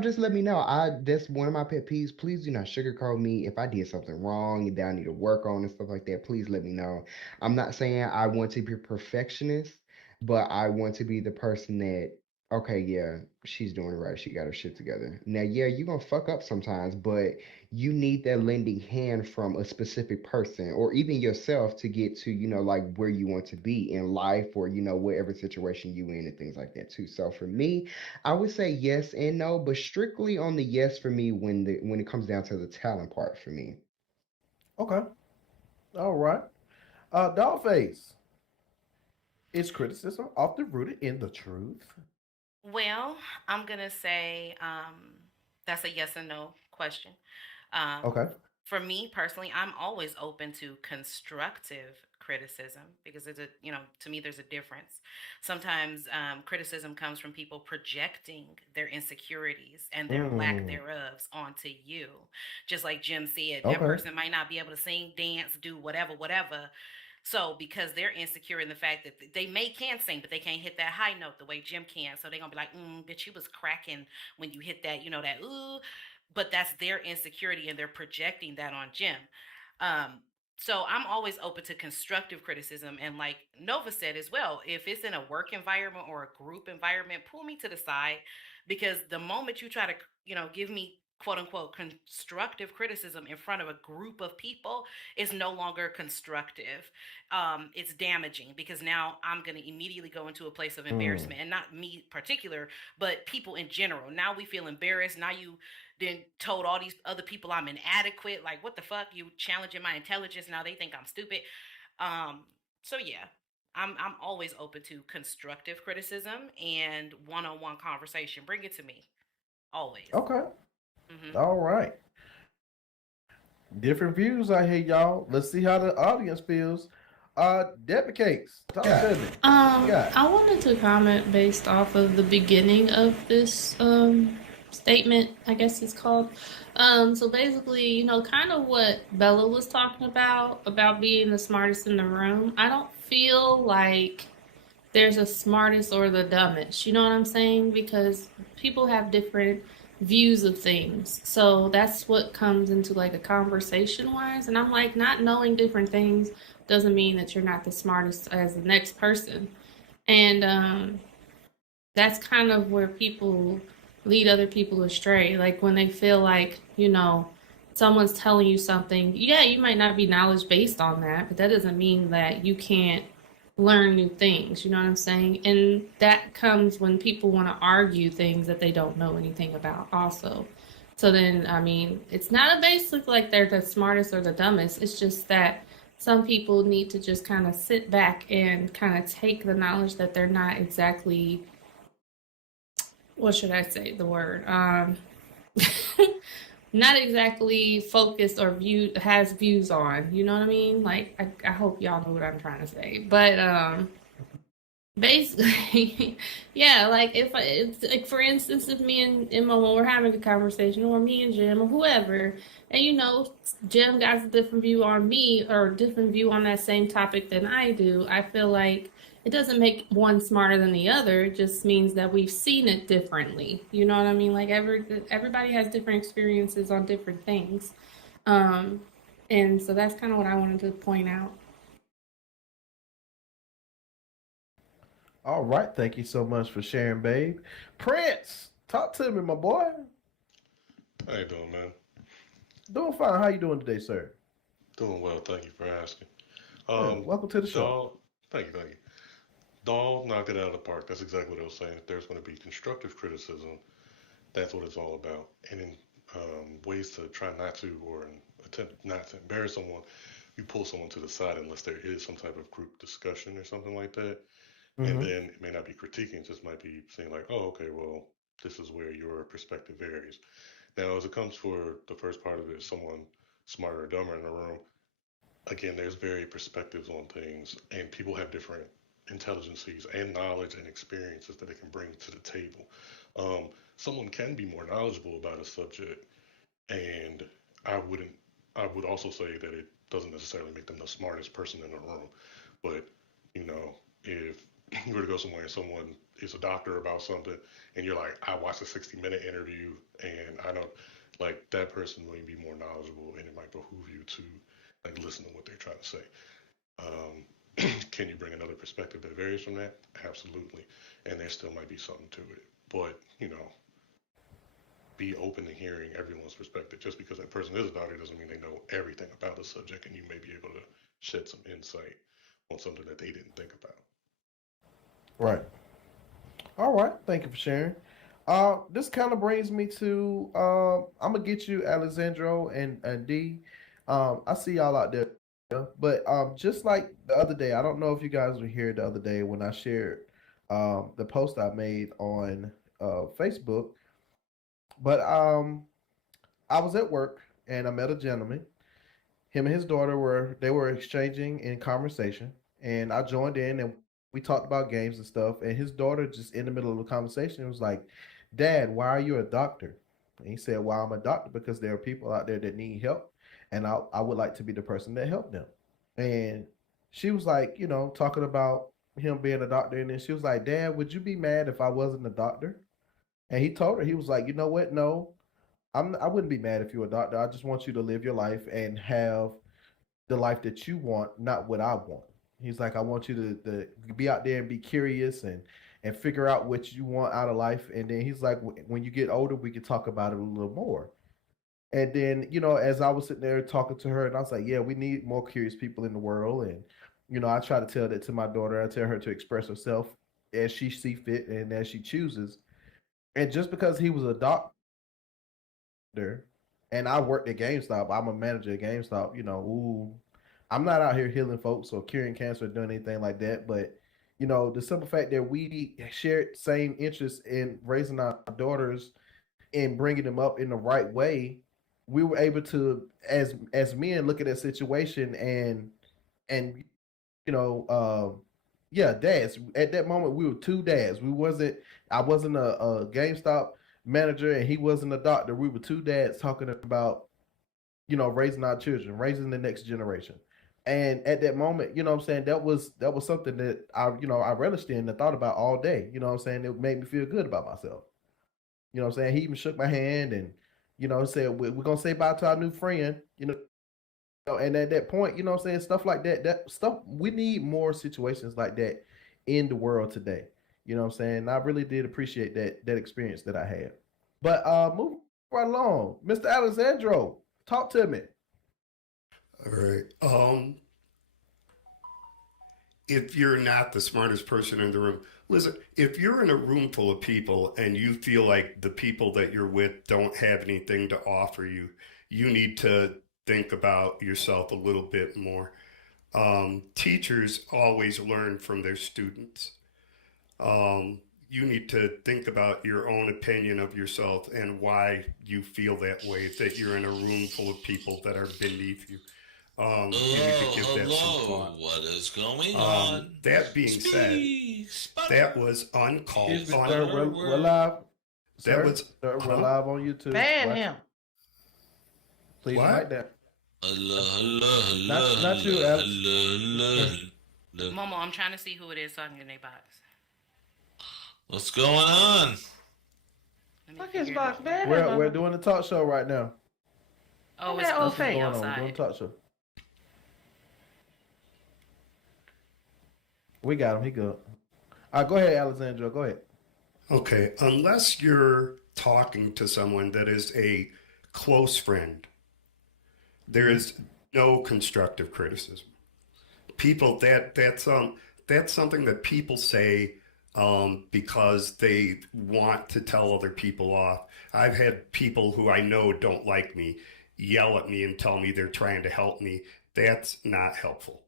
just let me know. That's one of my pet peeves. Please do not sugarcoat me. If I did something wrong that I need to work on and stuff like that, please let me know. I'm not saying I want to be a perfectionist, but I want to be the person that, okay, yeah, she's doing it right. She got her shit together. Now, yeah, you're gonna fuck up sometimes, but you need that lending hand from a specific person or even yourself to get to, like where you want to be in life or, whatever situation you in and things like that too. So for me, I would say yes and no, but strictly on the yes for me when it comes down to the talent part for me. Okay. All right. Dollface, is criticism often rooted in the truth? Well, I'm gonna say that's a yes and no question. Um, Okay. for me personally, I'm always open to constructive criticism because to me, there's a difference. Sometimes criticism comes from people projecting their insecurities and their lack Mm, thereof onto you. Just like Jim said, that okay. person might not be able to sing, dance, do whatever, whatever. So because they're insecure in the fact that they may can sing, but they can't hit that high note the way Jim can, so they're gonna be like, "Bitch, you was cracking when you hit that, that ooh." But that's their insecurity, and they're projecting that on Jim. Um, so I'm always open to constructive criticism, and like Nova said as well, if it's in a work environment or a group environment, pull me to the side because the moment you try to, give me quote unquote constructive criticism in front of a group of people is no longer constructive. It's damaging because now I'm going to immediately go into a place of Mm, embarrassment, and not me particular, but people in general. Now we feel embarrassed. Now you then told all these other people I'm inadequate. Like, what the fuck? You challenging my intelligence. Now they think I'm stupid. Um, so yeah, I'm always open to constructive criticism and one-on-one conversation. Bring it to me. Always. okay. Hmm. All right. Different views out here, y'all. Let's see how the audience feels. Debbie Cakes, talk to me. What you got? I wanted to comment based off of the beginning of this statement, I guess it's called. So basically, kind of what Bella was talking about being the smartest in the room. I don't feel like there's a smartest or the dumbest. You know what I'm saying? Because people have different views of things. So that's what comes into like a conversation wise. And I'm like, not knowing different things doesn't mean that you're not the smartest as the next person. And that's kind of where people lead other people astray. Like when they feel like, someone's telling you something, yeah, you might not be knowledge based on that, but that doesn't mean that you can't learn new things. You know what I'm saying? And that comes when people want to argue things that they don't know anything about, also. So then, I mean, it's not a basic like they're the smartest or the dumbest. It's just that some people need to just kind of sit back and kind of take the knowledge that they're not exactly, what should I say, the word? Not exactly focused or has views on. You know what I mean? Like, I hope y'all know what I'm trying to say. But basically, yeah, like if it's like, for instance, if me and Emma, when we're having a conversation, or me and Jim or whoever, and Jim got a different view on me or a different view on that same topic than I do, I feel like it doesn't make one smarter than the other. It just means that we've seen it differently. You know what I mean? Like everybody has different experiences on different things. And so that's kind of what I wanted to point out. All right, thank you so much for sharing, babe. Prince, talk to me, my boy. How you doing, man? Doing fine. How you doing today, sir? Doing well, thank you for asking. Yeah, welcome to the show. Dog, thank you. Dog knocked it out of the park. That's exactly what I was saying. If there's going to be constructive criticism, that's what it's all about. And in ways to try not to, or in attempt not to embarrass someone, you pull someone to the side unless there is some type of group discussion or something like that. And Mm-hmm. then it may not be critiquing, it just might be saying like, oh, okay, well, this is where your perspective varies. Now, as it comes for the first part of it, someone smarter or dumber in the room, again, there's varied perspectives on things, and people have different intelligences and knowledge and experiences that they can bring to the table. Someone can be more knowledgeable about a subject, and I wouldn't. I would also say that it doesn't necessarily make them the smartest person in the room. But if you were to go somewhere and someone is a doctor about something, and you're like, I watched a 60-minute interview, and I don't like that person may be more knowledgeable, and it might behoove you to like listen to what they're trying to say. Can you bring another perspective that varies from that? Absolutely, and there still might be something to it. But be open to hearing everyone's perspective. Just because that person is a doctor doesn't mean they know everything about the subject, and you may be able to shed some insight on something that they didn't think about. Right. All right. Thank you for sharing. This kind of brings me to I'm gonna get you Alessandro and D. I see y'all out there, but just like the other day, I don't know if you guys were here the other day when I shared the post I made on Facebook, but I was at work and I met a gentleman. Him and his daughter were exchanging in conversation, and I joined in and we talked about games and stuff. And his daughter, just in the middle of the conversation, was like, "Dad, why are you a doctor?" And he said, "Why I'm a doctor because there are people out there that need help, and I would like to be the person that help them." And she was like, talking about him being a doctor, and then she was like, "Dad, would you be mad if I wasn't a doctor?" And he told her, he was like, "You know what? No, I wouldn't be mad if you were a doctor. I just want you to live your life and have the life that you want, not what I want." He's like, "I want you to be out there and be curious and figure out what you want out of life." And then he's like, "When you get older, we can talk about it a little more." And then, as I was sitting there talking to her, and I was like, "Yeah, we need more curious people in the world." And, I try to tell that to my daughter. I tell her to express herself as she see fit and as she chooses. And just because he was a doctor and I worked at GameStop, I'm a manager at GameStop, ooh, I'm not out here healing folks or curing cancer or doing anything like that. But, the simple fact that we shared same interest in raising our daughters and bringing them up in the right way, we were able to, as men, look at that situation and you know, yeah, dads. At that moment, we were two dads. I wasn't a GameStop manager, and he wasn't a doctor. We were two dads talking about, raising our children, raising the next generation. And at that moment, you know what I'm saying, that was something that I relished in and thought about all day. You know what I'm saying? It made me feel good about myself. You know what I'm saying? He even shook my hand and, said, we're gonna say bye to our new friend, and at that point, you know what I'm saying, stuff like that stuff, we need more situations like that in the world today. You know what I'm saying? I really did appreciate that experience that I had. But moving right along, Mr. Alessandro, talk to me. All right. If you're not the smartest person in the room, listen, if you're in a room full of people and you feel like the people that you're with don't have anything to offer you, you need to think about yourself a little bit more. Teachers always learn from their students. You need to think about your own opinion of yourself and why you feel that way, that you're in a room full of people that are beneath you. You need to give that some thought. What is going on? That being said, that was uncalled. Excuse me, sir, we're live. We're live on YouTube. Ban him. Please What? write that. Hello. Not you, Alex. Momo, I'm trying to see who it is on your box. What's going on? Fuck his box, man. We're doing a talk show right now. Oh, Look it's at that old goofy face. We're outside. doing a talk show. We got him. He good. All right, go ahead, Alessandro. Go ahead. Okay, unless you're talking to someone that is a close friend, there is no constructive criticism. People that's something that people say because they want to tell other people off. I've had people who I know don't like me yell at me and tell me they're trying to help me. That's not helpful.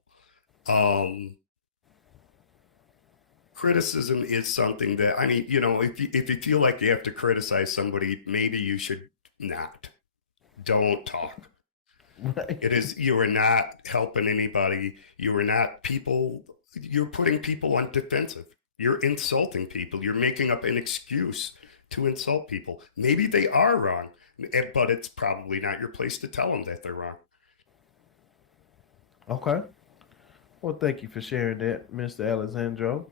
Criticism is something that, if you feel like you have to criticize somebody, maybe you should not. Don't talk. You are not helping anybody. You're putting people on defensive. You're insulting people. You're making up an excuse to insult people. Maybe they are wrong, but it's probably not your place to tell them that they're wrong. Okay. Well, thank you for sharing that, Mr. Alessandro.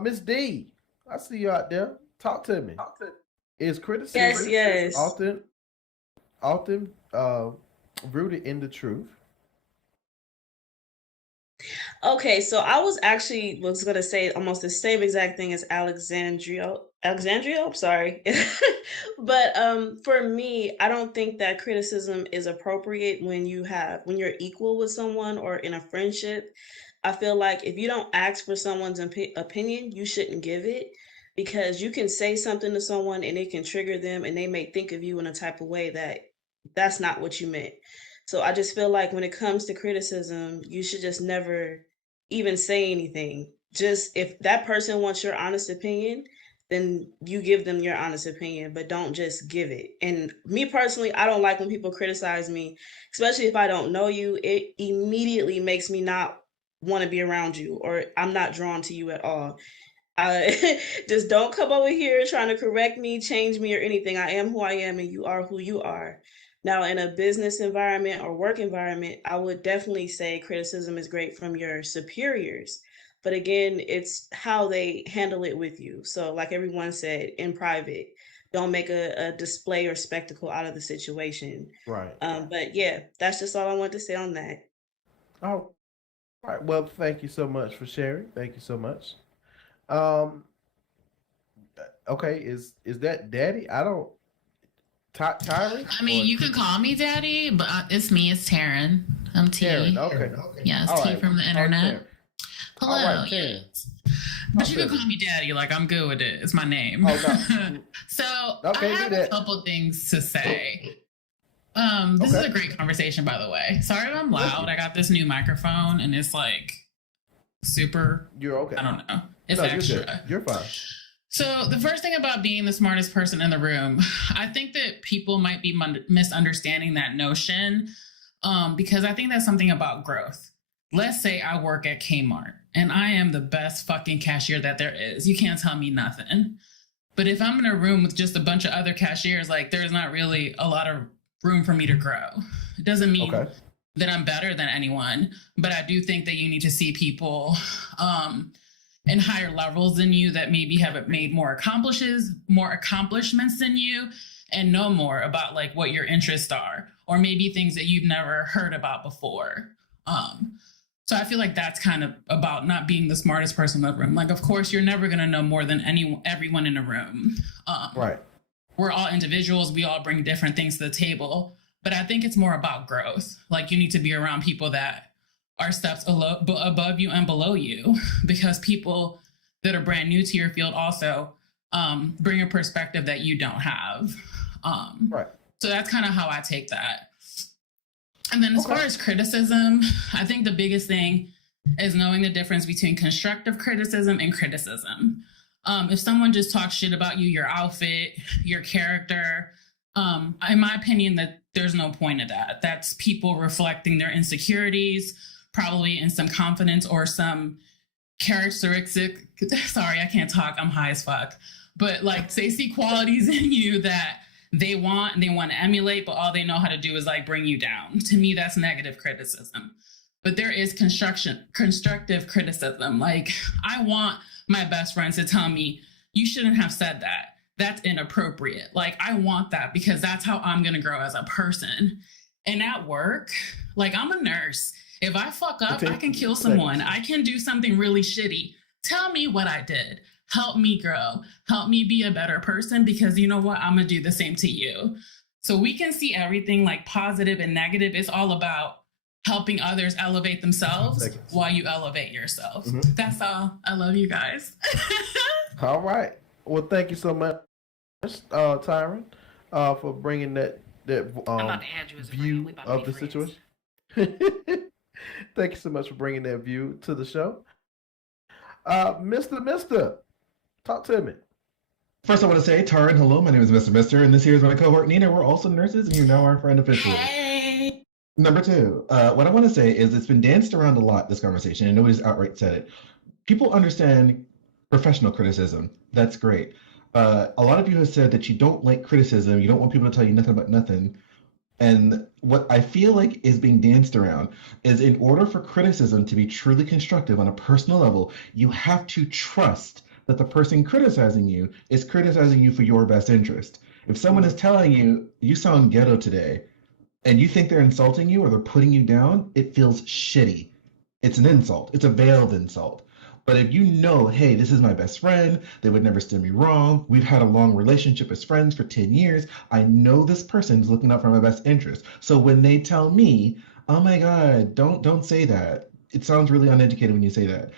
Miss D, I see you out there. Talk to me. Is criticism Yes. often rooted in the truth? Okay, so I was gonna say almost the same exact thing as Alexandria. I'm sorry. But for me, I don't think that criticism is appropriate when you're equal with someone or in a friendship. I feel like if you don't ask for someone's opinion, you shouldn't give it, because you can say something to someone and it can trigger them and they may think of you in a type of way that's not what you meant. So I just feel like when it comes to criticism, you should just never even say anything. Just if that person wants your honest opinion, then you give them your honest opinion, but don't just give it. And me personally, I don't like when people criticize me, especially if I don't know you. It immediately makes me not want to be around you, or I'm not drawn to you at all. Just don't come over here trying to correct me, change me, or anything. I am who I am and you are who you are. Now, in a business environment or work environment, I would definitely say criticism is great from your superiors. But again, it's how they handle it with you. So like everyone said, in private, don't make a display or spectacle out of the situation. Right. But yeah, that's just all I want to say on that. Oh, all right. Well, thank you so much for sharing. Thank you so much. Okay, is that Daddy? I don't. Tyree? I mean, you can call me Daddy, but it's me. It's Taryn. I'm T. Taryn. Okay. Yes, All T right. from the internet. Taryn. Hello. All right, Taryn. But you can call me Daddy. Like, I'm good with it. It's my name. Oh, no. So Okay, I do have that. a couple things to say. This is a great conversation, by the way. Sorry if I'm loud. I got this new microphone, and it's like super. You're okay. I don't know. It's No, extra. You're fine. So the first thing about being the smartest person in the room, I think that people might be misunderstanding that notion, because I think that's something about growth. Let's say I work at Kmart and I am the best fucking cashier that there is. You can't tell me nothing. But if I'm in a room with just a bunch of other cashiers, like there's not really a lot of room for me to grow. It doesn't mean that I'm better than anyone, but I do think that you need to see people in higher levels than you that maybe have made more accomplishments than you, and know more about like what your interests are, or maybe things that you've never heard about before. So I feel like that's kind of about not being the smartest person in the room. Like, of course, you're never going to know more than everyone in a room. Right. We're all individuals. We all bring different things to the table. But I think it's more about growth. Like, you need to be around people that are steps above you and below you, because people that are brand new to your field also bring a perspective that you don't have. Right. So that's kind of how I take that. And then as far as criticism, I think the biggest thing is knowing the difference between constructive criticism and criticism. If someone just talks shit about you, your outfit, your character, in my opinion, that there's no point of that. That's people reflecting their insecurities, probably in some confidence or some characteristic. Sorry, I can't talk. I'm high as fuck. But like, they see qualities in you that they want and they want to emulate, but all they know how to do is like bring you down. To me, that's negative criticism. But there is constructive criticism. Like, I want my best friends to tell me, you shouldn't have said that. That's inappropriate. Like, I want that because that's how I'm going to grow as a person. And at work, like, I'm a nurse. If I fuck up, I can kill someone. I can do something really shitty. Tell me what I did. Help me grow. Help me be a better person, because you know what? I'm going to do the same to you. So we can see everything like positive and negative. It's all about helping others elevate themselves while you elevate yourself. That's all. I love you guys. All right. Well, thank you so much, Tyron, for bringing that view of the situation. Thank you so much for bringing that view to the show. Mr. Talk to me. First, I want to say, Taran, hello. My name is Mr. And this here is my cohort, Nina. We're also nurses, and you're now our friend officially. Hey. Number two, what I want to say is it's been danced around a lot, this conversation, and nobody's outright said it. People understand professional criticism. That's great. A lot of you have said that you don't like criticism. You don't want people to tell you nothing about nothing. And what I feel like is being danced around is, in order for criticism to be truly constructive on a personal level, you have to trust that the person criticizing you is criticizing you for your best interest. If someone is telling you, you sound ghetto today, and you think they're insulting you or they're putting you down, it feels shitty. It's an insult. It's a veiled insult. But if you know, hey, this is my best friend, they would never steer me wrong, we've had a long relationship as friends for 10 years, I know this person's looking out for my best interest. So when they tell me, oh my God, don't say that. It sounds really uneducated when you say that.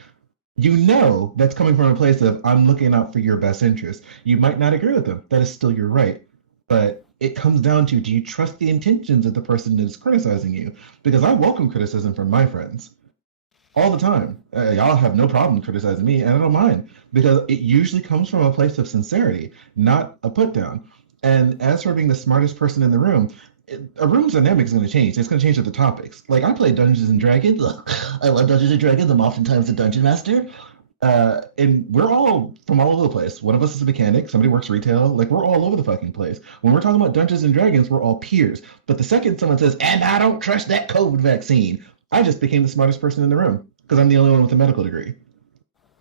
You know that's coming from a place of, I'm looking out for your best interest. You might not agree with them. That is still your right. But it comes down to, do you trust the intentions of the person that is criticizing you? Because I welcome criticism from my friends all the time. Y'all have no problem criticizing me, and I don't mind, because it usually comes from a place of sincerity, not a put down. And as for being the smartest person in the room, a room's dynamic is going to change. It's going to change with the topics. Like, I play Dungeons and Dragons. Look, I love Dungeons and Dragons. I'm oftentimes a dungeon master. And we're all from all over the place. One of us is a mechanic. Somebody works retail. Like, we're all over the fucking place. When we're talking about Dungeons and Dragons, we're all peers. But the second someone says, and I don't trust that COVID vaccine, I just became the smartest person in the room because I'm the only one with a medical degree.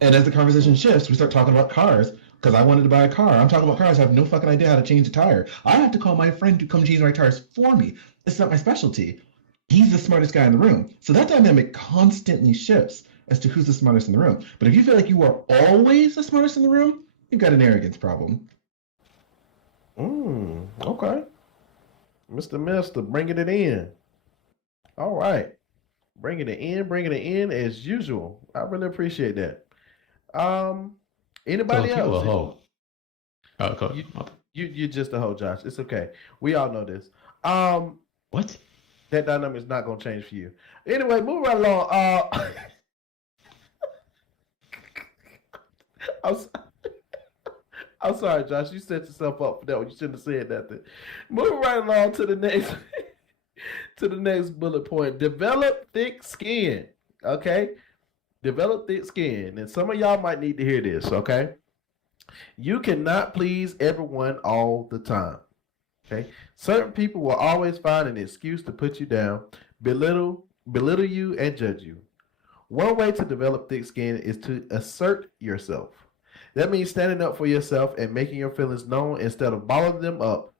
And as the conversation shifts, we start talking about cars because I wanted to buy a car. I'm talking about cars. I have no fucking idea how to change a tire. I have to call my friend to come change my tires for me. It's not my specialty. He's the smartest guy in the room. So that dynamic constantly shifts as to who's the smartest in the room. But if you feel like you are always the smartest in the room, you've got an arrogance problem. Okay. Mr. bringing it in. All right. Bringing it in as usual. I really appreciate that. Anybody else? You're just a hoe, Josh. It's okay. We all know this. What? That dynamic is not going to change for you. Anyway, move right along. I'm sorry, Josh. You set yourself up for that one. You shouldn't have said that. Moving right along to the next bullet point. Develop thick skin. Okay? Develop thick skin. And some of y'all might need to hear this, okay? You cannot please everyone all the time. Okay. Certain people will always find an excuse to put you down, belittle you, and judge you. One way to develop thick skin is to assert yourself. That means standing up for yourself and making your feelings known instead of bottling them up.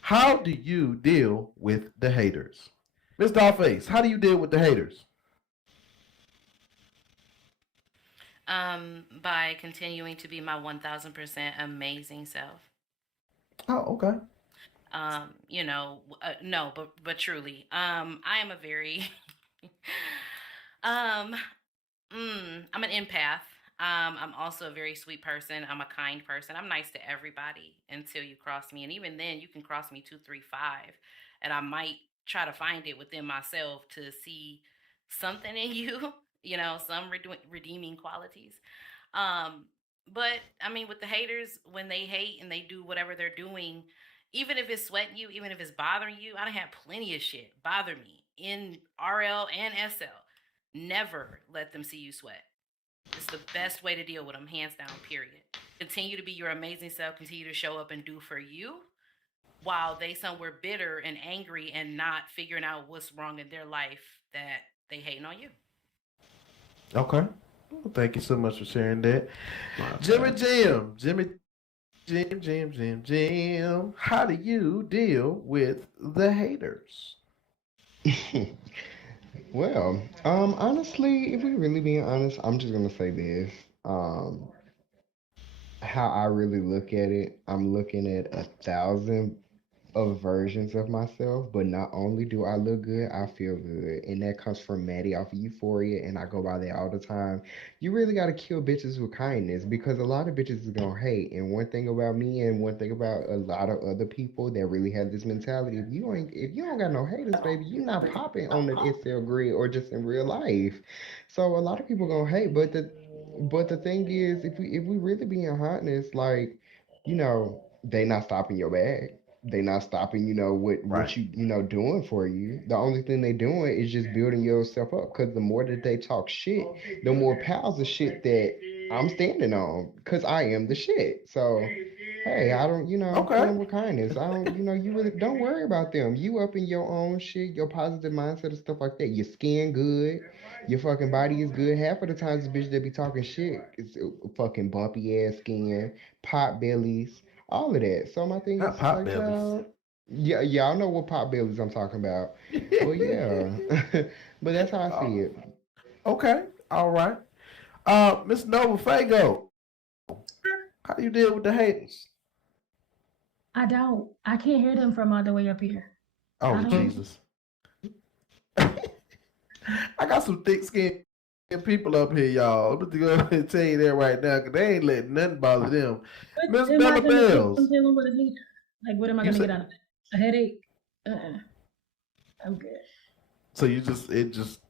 How do you deal with the haters? Miss Dollface, how do you deal with the haters? By continuing to be my 1000% amazing self. Oh, okay. No, but truly, I am a very, um, I'm an empath. I'm also a very sweet person. I'm a kind person. I'm nice to everybody until you cross me, and even then, you can cross me 2, 3, 5, and I might try to find it within myself to see something in you, some redeeming qualities. Um, but I mean, with the haters, when they hate and they do whatever they're doing, even if it's sweating you, even if it's bothering you, I done had plenty of shit bother me in RL and SL. Never let them see you sweat. It's the best way to deal with them, hands down, period. Continue to be your amazing self, continue to show up and do for you while they somewhere bitter and angry and not figuring out what's wrong in their life that they hating on you. Okay. Well, thank you so much for sharing that. Jim. How do you deal with the haters? Well, honestly, if we really being honest, I'm just gonna say this. Um, how I really look at it, I'm looking at 1,000 of versions of myself, but not only do I look good, I feel good. And that comes from Maddie off of Euphoria, and I go by that all the time. You really gotta kill bitches with kindness because a lot of bitches is gonna hate. And one thing about me and one thing about a lot of other people that really have this mentality, if you don't got no haters, baby, you're not popping on the SL grid or just in real life. So a lot of people gonna hate, but the thing is, if we really being honest, like, they not stopping your bag. They not stopping, what Right. you doing for you. The only thing they doing is just building yourself up. Cause the more that they talk shit, the more piles of shit that I'm standing on. Cause I am the shit. So hey, I don't, kill Okay. them with kindness. I don't, you really don't worry about them. You up in your own shit, your positive mindset and stuff like that. Your skin good, your fucking body is good. Half of the times, the bitch that be talking shit is fucking bumpy ass skin, pot bellies, all of that. So my thing is Not just pot like, bellies. child, yeah, y'all know what pot bellies I'm talking about. But yeah, but that's how I see it. Okay. All right. Miss Nova Fago, how do you deal with the haters? I don't. I can't hear them from all the way up here. I Oh don't. Jesus. I got some thick skinned people up here, y'all. I'm going to go ahead and tell you that right now, because they ain't letting nothing bother them. Miss What am I Bella gonna get from Bells. dealing with a heat? Like, what am I You gonna said get out of it? A headache? I'm good. so you just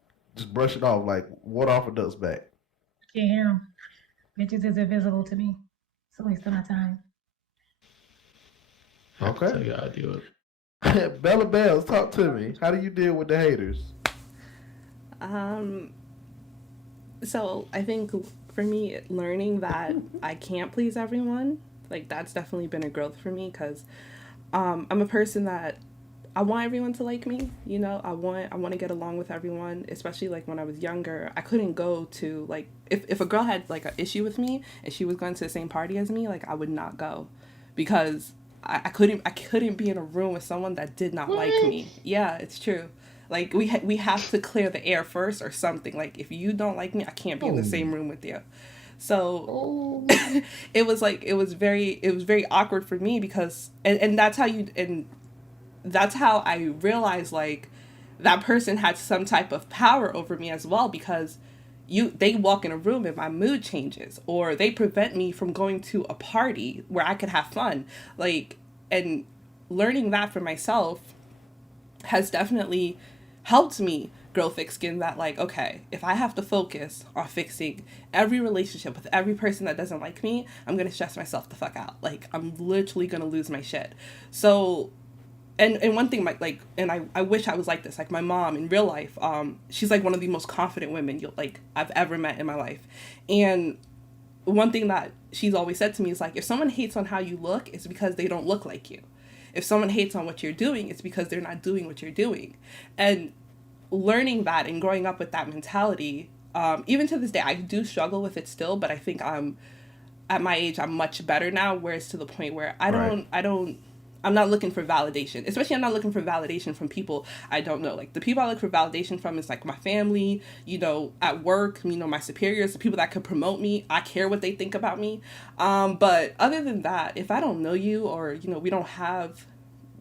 brush it off like water off a duck's back. Can't hear them. Bitches is invisible to me. It's a waste of my time. I have to tell Okay. you how I do it. Bella Bells, talk to me. How do you deal with the haters? Um, so I think for me, learning that I can't please everyone, like that's definitely been a growth for me because I'm a person that I want everyone to like me. I want to get along with everyone, especially like when I was younger. I couldn't go to like if a girl had like an issue with me and she was going to the same party as me, like I would not go because I couldn't be in a room with someone that did not like What? me. Yeah, it's true. Like we have to clear the air first or something. Like if you don't like me, I can't be in the Oh, same room with you. So oh. it was very awkward for me because and that's how I realized like that person had some type of power over me as well because they walk in a room and my mood changes or they prevent me from going to a party where I could have fun like and learning that for myself has definitely helped me grow thick skin that like okay if I have to focus on fixing every relationship with every person that doesn't like me I'm gonna stress myself the fuck out like I'm literally gonna lose my shit so and one thing I wish I was like this like my mom in real life she's like one of the most confident women I've ever met in my life and one thing that she's always said to me is like, if someone hates on how you look, it's because they don't look like you. If someone hates on what you're doing, it's because they're not doing what you're doing. And learning that and growing up with that mentality, even to this day, I do struggle with it still, but I think at my age, I'm much better now, where it's to the point where I'm not looking for validation. Especially I'm not looking for validation from people I don't know. Like the people I look for validation from is like my family, at work, my superiors, the people that could promote me. I care what they think about me. But other than that, if I don't know you or, we don't have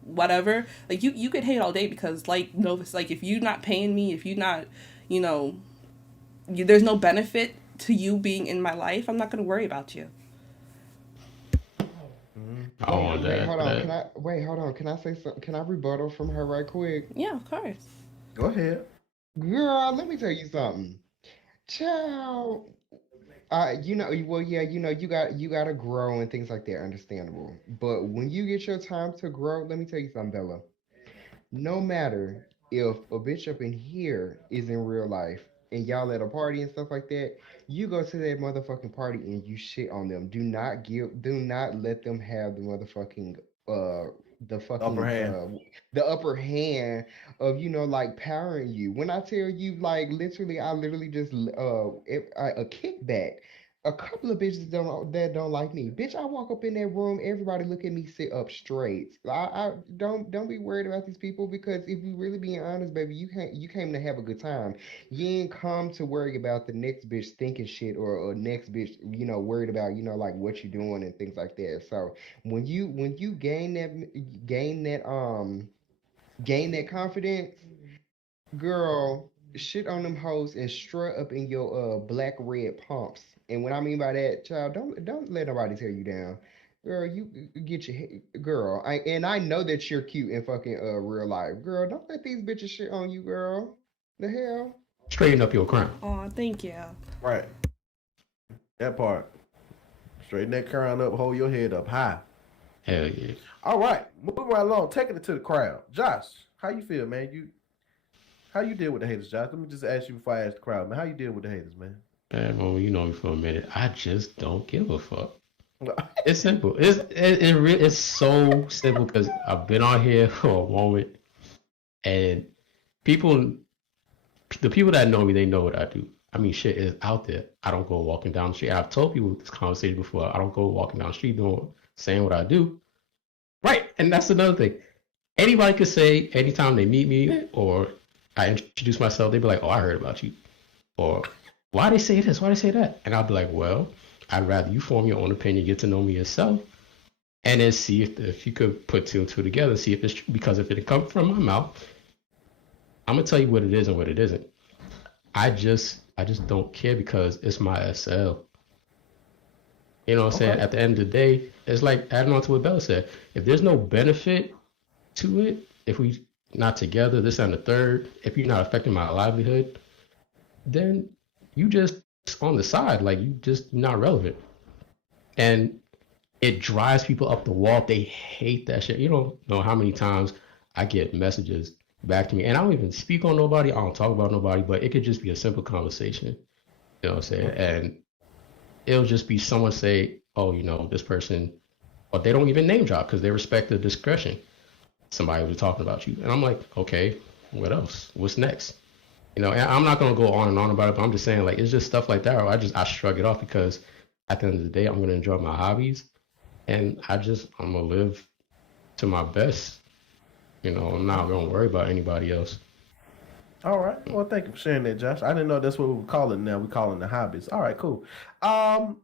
whatever, like you could hate all day because like Novus, like if you're not paying me, if you're not, there's no benefit to you being in my life, I'm not going to worry about you. Hold on. Can I say something? Can I rebuttal from her right quick? Yeah, of course. Go ahead. Girl, let me tell you something. Child, you gotta grow and things like that, understandable. But when you get your time to grow, let me tell you something, Bella. No matter if a bitch up in here is in real life and y'all at a party and stuff like that, you go to that motherfucking party and you shit on them. Do not let them have uh Upper hand. the upper hand of like powering you. When I tell you like literally, I literally just a kickback. A couple of bitches don't like me. Bitch, I walk up in that room, everybody look at me sit up straight. I don't be worried about these people, because if you really being honest, baby, you came to have a good time. You ain't come to worry about the next bitch thinking shit, or next bitch, worried about, like what you doing and things like that. So when you gain that confidence, girl, shit on them hoes and strut up in your black red pumps. And what I mean by that, child, don't let nobody tear you down. Girl, you get your girl. I know that you're cute in fucking real life. Girl, don't let these bitches shit on you, girl. The hell? Straighten up your crown. Oh, thank you. Right. That part. Straighten that crown up, hold your head up high. Hell yeah. All right, moving right along, taking it to the crowd. Josh, how you feel, man? How you deal with the haters, Josh? Let me just ask you before I ask the crowd, man. How you deal with the haters, man? Man, well, you know me for a minute. I just don't give a fuck. It's simple. It's so simple, because I've been on here for a moment, and the people that know me, they know what I do. I mean, shit is out there. I don't go walking down the street. I've told people this conversation before. I don't go walking down the street saying what I do. Right, and that's another thing. Anybody could say anytime they meet me or I introduce myself, they'd be like, "Oh, I heard about you," or "Why they say this? Why they say that?" And I'll be like, "Well, I'd rather you form your own opinion, get to know me yourself, and then see if you could put two and two together, see if it's true." Because if it comes from my mouth, I'm gonna tell you what it is and what it isn't. I just don't care, because it's my SL. You know what I'm saying? At the end of the day, it's like adding on to what Bella said. If there's no benefit to it, if we not together, this and the third, if you're not affecting my livelihood, then you just on the side, like you just not relevant. And it drives people up the wall. They hate that shit. You don't know how many times I get messages back to me, and I don't even speak on nobody. I don't talk about nobody, but it could just be a simple conversation. You know what I'm saying? And it'll just be someone say, "Oh, this person," or they don't even name drop because they respect the discretion. Somebody was talking about you, and I'm like, okay, what else? What's next? And I'm not gonna go on and on about it, but I'm just saying, like, it's just stuff like that. Or I shrug it off, because at the end of the day, I'm gonna enjoy my hobbies, and I'm gonna live to my best. I'm not gonna worry about anybody else. All right. Well, thank you for sharing that, Josh. I didn't know that's what we were calling now. We calling the hobbies. All right, cool. Okay.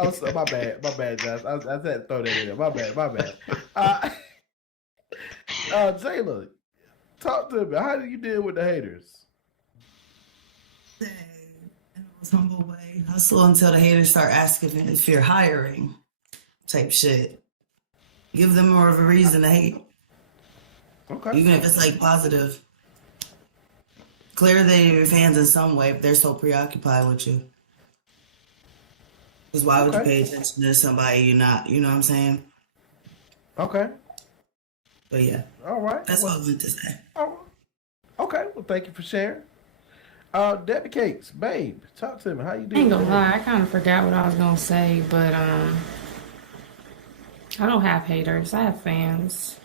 My bad, Josh. I had to throw that in there. My bad. Jayla, talk to me. How do you deal with the haters? In the most humble way, hustle until the haters start asking if you're hiring, type shit. Give them more of a reason to hate. Okay. Even if it's like positive. Clear their fans in some way, but they're so preoccupied with you. Because why would you pay attention to somebody you're not? You know what I'm saying? Okay. But yeah. All right. That's what I wanted to say. All right. Okay. Well, thank you for sharing. Debbie Cakes, babe, talk to me. How you I ain't doing gonna today? lie, I kind of forgot what I was gonna say, but I don't have haters. I have fans.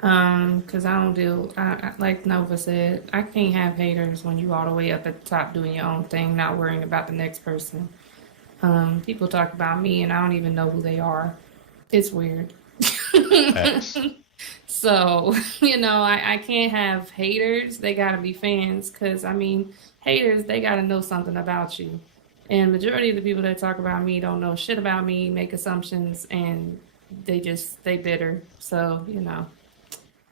Cause I don't deal. Like Nova said, I can't have haters when you all the way up at the top doing your own thing, not worrying about the next person. People talk about me and I don't even know who they are. It's weird. Facts. So, I can't have haters. They gotta be fans. Cause I mean, haters, they gotta know something about you. And majority of the people that talk about me don't know shit about me, make assumptions, and they bitter. So,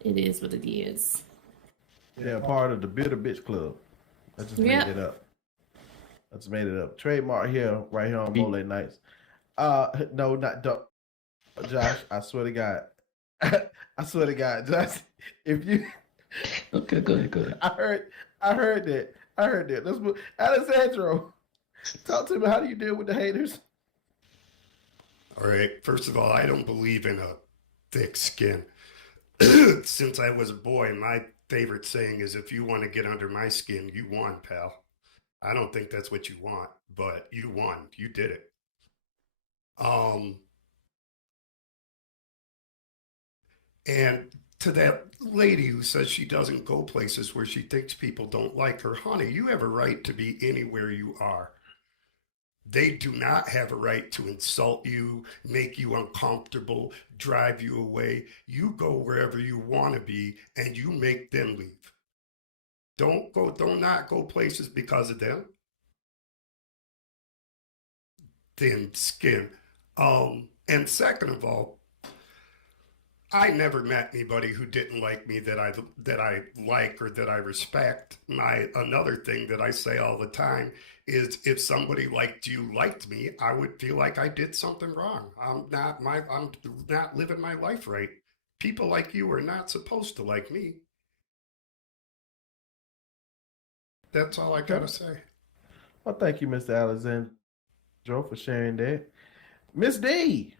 it is what it is. They're part of the Bitter Bitch Club. I just made Yep. it up. I just made it up. Trademark here, right here on Mole Nights. No, not Josh. I swear to God. I swear to God, Josh. If you, Okay, go ahead. I heard that. Let's move. Alessandro, talk to me. How do you deal with the haters? All right. First of all, I don't believe in a thick skin. Since I was a boy, my favorite saying is, if you want to get under my skin, you won, pal. I don't think that's what you want, but you won. You did it. And to that lady who says she doesn't go places where she thinks people don't like her, honey, you have a right to be anywhere you are. They do not have a right to insult you, make you uncomfortable, drive you away. You go wherever you want to be and you make them leave. Don't not go places because of them. Thin skin. And second of all, I never met anybody who didn't like me that I like or that I respect. Another thing that I say all the time is, if somebody liked me, I would feel like I did something wrong. I'm not living my life right. People like you are not supposed to like me. That's all I gotta say. Well, thank you, Mr. Alexandro, for sharing that. Miss D,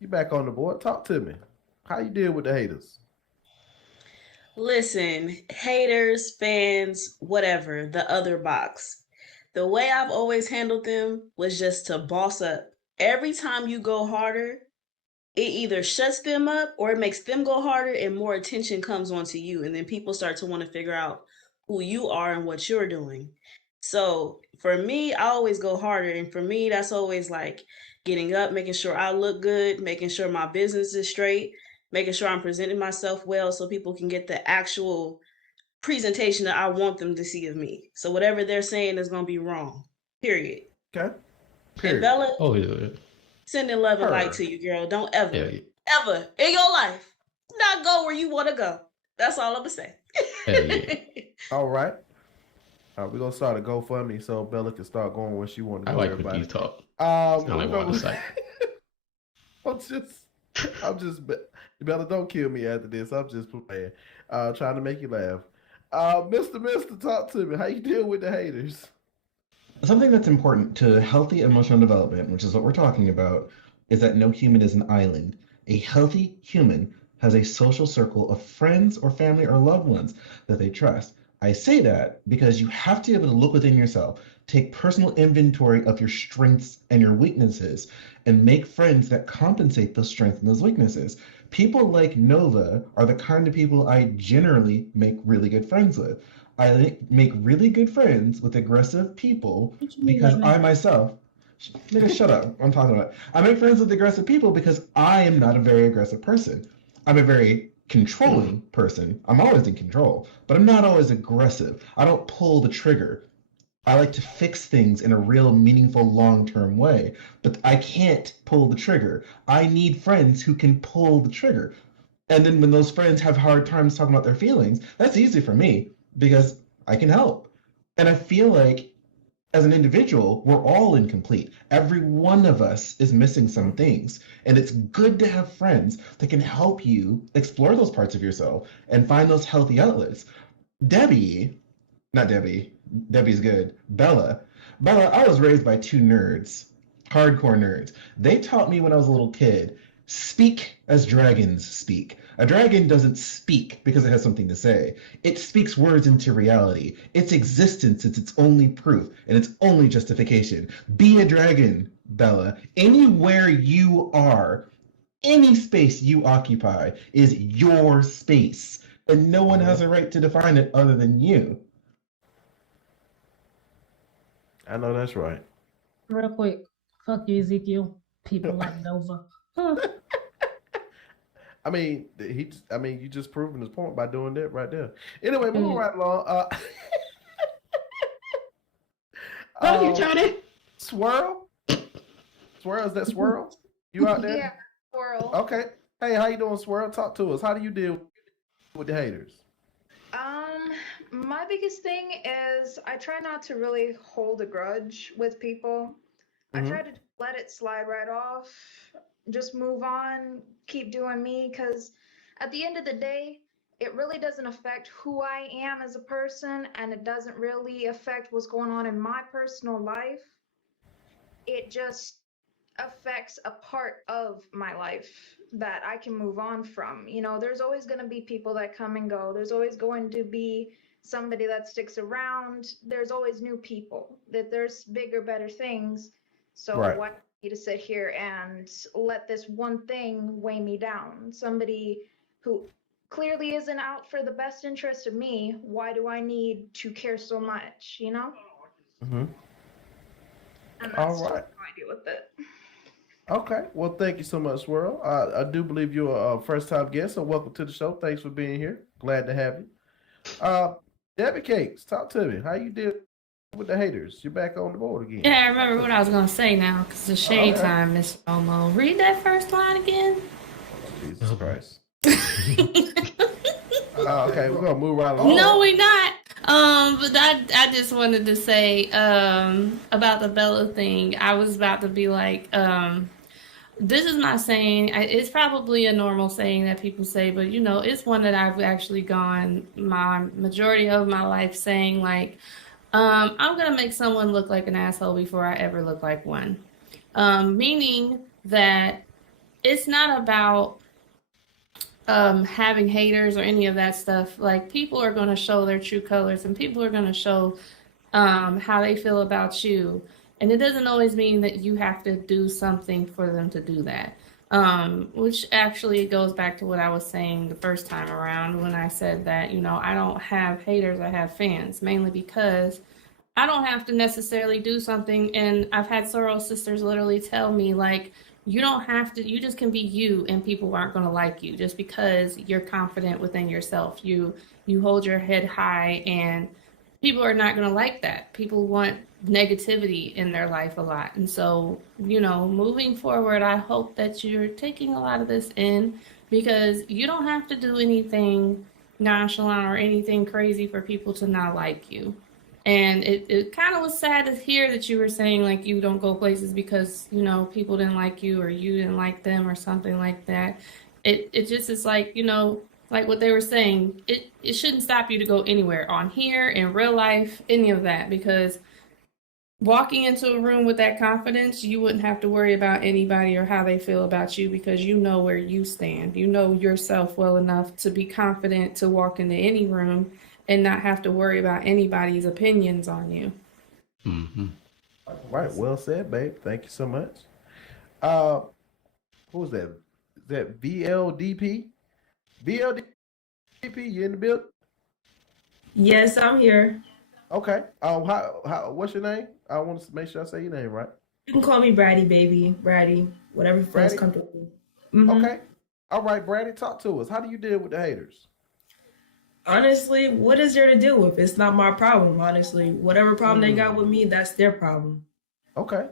you back on the board. Talk to me. How you deal with the haters? Listen, haters, fans, whatever, the other box. The way I've always handled them was just to boss up. Every time you go harder, it either shuts them up or it makes them go harder and more attention comes onto you. And then people start to want to figure out who you are and what you're doing. So for me, I always go harder. And for me, that's always like getting up, making sure I look good, making sure my business is straight, making sure I'm presenting myself well so people can get the actual presentation that I want them to see of me. So whatever they're saying is going to be wrong. Period. Okay. And Bella, Oh, yeah. sending love and light Her. to you, girl. Don't ever, Yeah. ever in your life not go where you want to go. That's all I'm going to say. Hell yeah. All right. We're gonna start a GoFundMe so Bella can start going where she want to I go. like Everybody. when you talk. Sound like water sight. I'm just, Bella, don't kill me after this. I'm just playing, trying to make you laugh. Mister, talk to me. How you deal with the haters? Something that's important to healthy emotional development, which is what we're talking about, is that no human is an island. A healthy human has a social circle of friends or family or loved ones that they trust. I say that because you have to be able to look within yourself, take personal inventory of your strengths and your weaknesses, and make friends that compensate those strengths and those weaknesses. People like Nova are the kind of people I generally make really good friends with. I make really good friends with aggressive people because I myself, nigga, shut up. I'm talking about. I make friends with aggressive people because I am not a very aggressive person. I'm a very controlling person. I'm always in control, but I'm not always aggressive. I don't pull the trigger. I like to fix things in a real, meaningful, long-term way, but I can't pull the trigger. I need friends who can pull the trigger. And then when those friends have hard times talking about their feelings, that's easy for me because I can help. And I feel like as an individual, we're all incomplete. Every one of us is missing some things. And it's good to have friends that can help you explore those parts of yourself and find those healthy outlets. Debbie's good. Bella, I was raised by two nerds, hardcore nerds. They taught me when I was a little kid, speak as dragons speak. A dragon doesn't speak because it has something to say. It speaks words into reality. Its existence is its only proof and its only justification. Be a dragon, Bella. Anywhere you are, any space you occupy is your space, and no one has a right to define it other than you. I know that's right. Real quick, fuck you, Ezekiel. People like Nova. I mean, you just proving his point by doing that right there. Anyway, moving right along. Love you, Johnny. Swirl? Swirl, is that Swirl? You out there? Yeah, Swirl. Okay. Hey, how you doing, Swirl? Talk to us. How do you deal with the haters? My biggest thing is I try not to really hold a grudge with people. I try to let it slide right off, just move on, keep doing me, because at the end of the day, it really doesn't affect who I am as a person, and it doesn't really affect what's going on in my personal life. It just affects a part of my life that I can move on from. You know, there's always going to be people that come and go. There's always going to be somebody that sticks around. There's always new people. That there's bigger, better things. So Right. why need to sit here and let this one thing weigh me down? Somebody who clearly isn't out for the best interest of me. Why do I need to care so much? You know? Mm-hmm. And All that's just right. how I deal with it. Okay. Well, thank you so much, Swirl. I do believe you're a first-time guest, so welcome to the show. Thanks for being here. Glad to have you. Debbie Cakes, talk to me. How you deal with the haters? You're back on the board again. Yeah, I remember what I was gonna say now, because it's shade time, Miss Momo. Read that first line again. Jesus Christ. Okay, we're gonna move right along. No, we're not. But I just wanted to say about the Bella thing. I was about to be like, this is my saying. It's probably a normal saying that people say, but you know, it's one that I've actually gone my majority of my life saying, like, I'm gonna make someone look like an asshole before I ever look like one. Meaning that it's not about having haters or any of that stuff. Like, people are going to show their true colors, and people are going to show how they feel about you. And it doesn't always mean that you have to do something for them to do that. Which actually goes back to what I was saying the first time around when I said that, you know, I don't have haters, I have fans, mainly because I don't have to necessarily do something. And I've had sorrow sisters literally tell me, like, you don't have to, you just can be you, and people aren't going to like you just because you're confident within yourself. You hold your head high, and people are not going to like that. People want negativity in their life a lot. And so, you know, moving forward, I hope that you're taking a lot of this in, because you don't have to do anything nonchalant or anything crazy for people to not like you. And it kind of was sad to hear that you were saying, like, you don't go places because, you know, people didn't like you or you didn't like them or something like that. It just is like, you know, like what they were saying, it shouldn't stop you to go anywhere on here, in real life, any of that, because walking into a room with that confidence, you wouldn't have to worry about anybody or how they feel about you, because you know where you stand. You know yourself well enough to be confident to walk into any room and not have to worry about anybody's opinions on you. Mm-hmm. All right, well said, babe. Thank you so much. Who was that? Is that VLDP? VLDP, you in the building? Yes, I'm here. Okay. What's your name? I want to make sure I say your name right. You can call me Braddy, baby. Braddy, whatever feels Braddy? comfortable. Okay. All right, Braddy, talk to us. How do you deal with the haters? Honestly, what is there to deal with? It's not my problem, honestly. Whatever problem they got with me, that's their problem. Okay.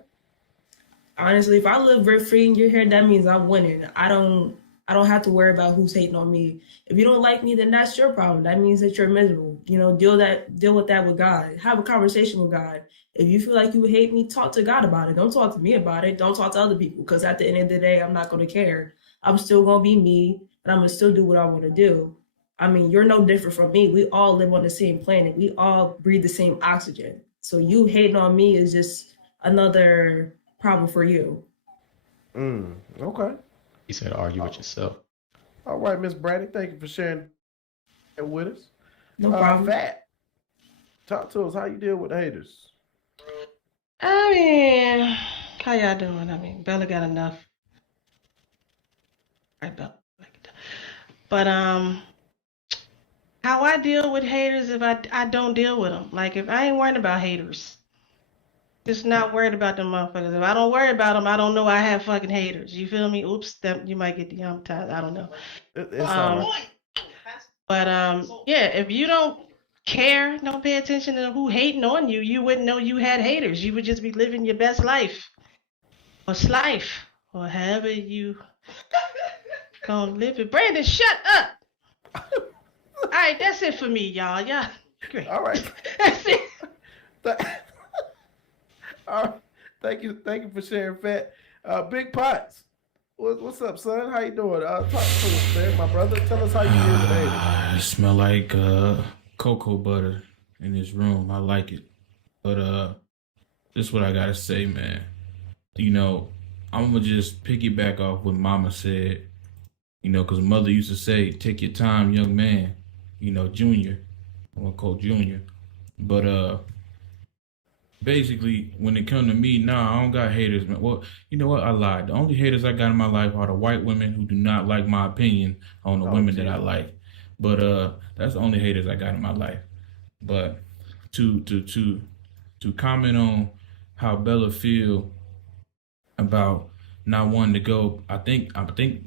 Honestly, if I live rent free in your hair, that means I'm winning. I don't have to worry about who's hating on me. If you don't like me, then that's your problem. That means that you're miserable. You know, deal with that with God. Have a conversation with God. If you feel like you hate me, talk to God about it. Don't talk to me about it. Don't talk to other people, because at the end of the day, I'm not going to care. I'm still going to be me, and I'm going to still do what I want to do. I mean, you're no different from me. We all live on the same planet. We all breathe the same oxygen. So you hating on me is just another problem for you. Okay. You said argue with yourself. All right, Miss Brandy, thank you for sharing that with us. No problem. Fat, talk to us. How you deal with haters? I mean, how y'all doing? I mean, Bella got enough. Right, Bella. But how I deal with haters if I don't deal with them. Like if I ain't worried about haters, just not worried about them motherfuckers. If I don't worry about them, I don't know I have fucking haters. You feel me? Oops, that you might get demonetized. I don't know. It's all right. But yeah, if you don't care, don't pay attention to who hating on you, you wouldn't know you had haters. You would just be living your best life. Or slife. Or however you gonna live it. Brandon, shut up! All right, that's it for me, y'all. Yeah, great. All right. That's it. All right. Thank you for sharing, Fat. Big Pots, what's up, son? How you doing? Talk to us, man, my brother. Tell us how you deal with haters. It smell like cocoa butter in this room. I like it. But this is what I gotta say, man. You know, I'm gonna just piggyback off what Mama said. You know, because Mother used to say, "Take your time, young man." You know, Junior. I'm gonna call Junior. But basically, when it come to me, nah, I don't got haters, man. Well, you know what? I lied. The only haters I got in my life are the white women who do not like my opinion on the women that I like. But that's the only haters I got in my life. But to comment on how Bella feel about not wanting to go, I think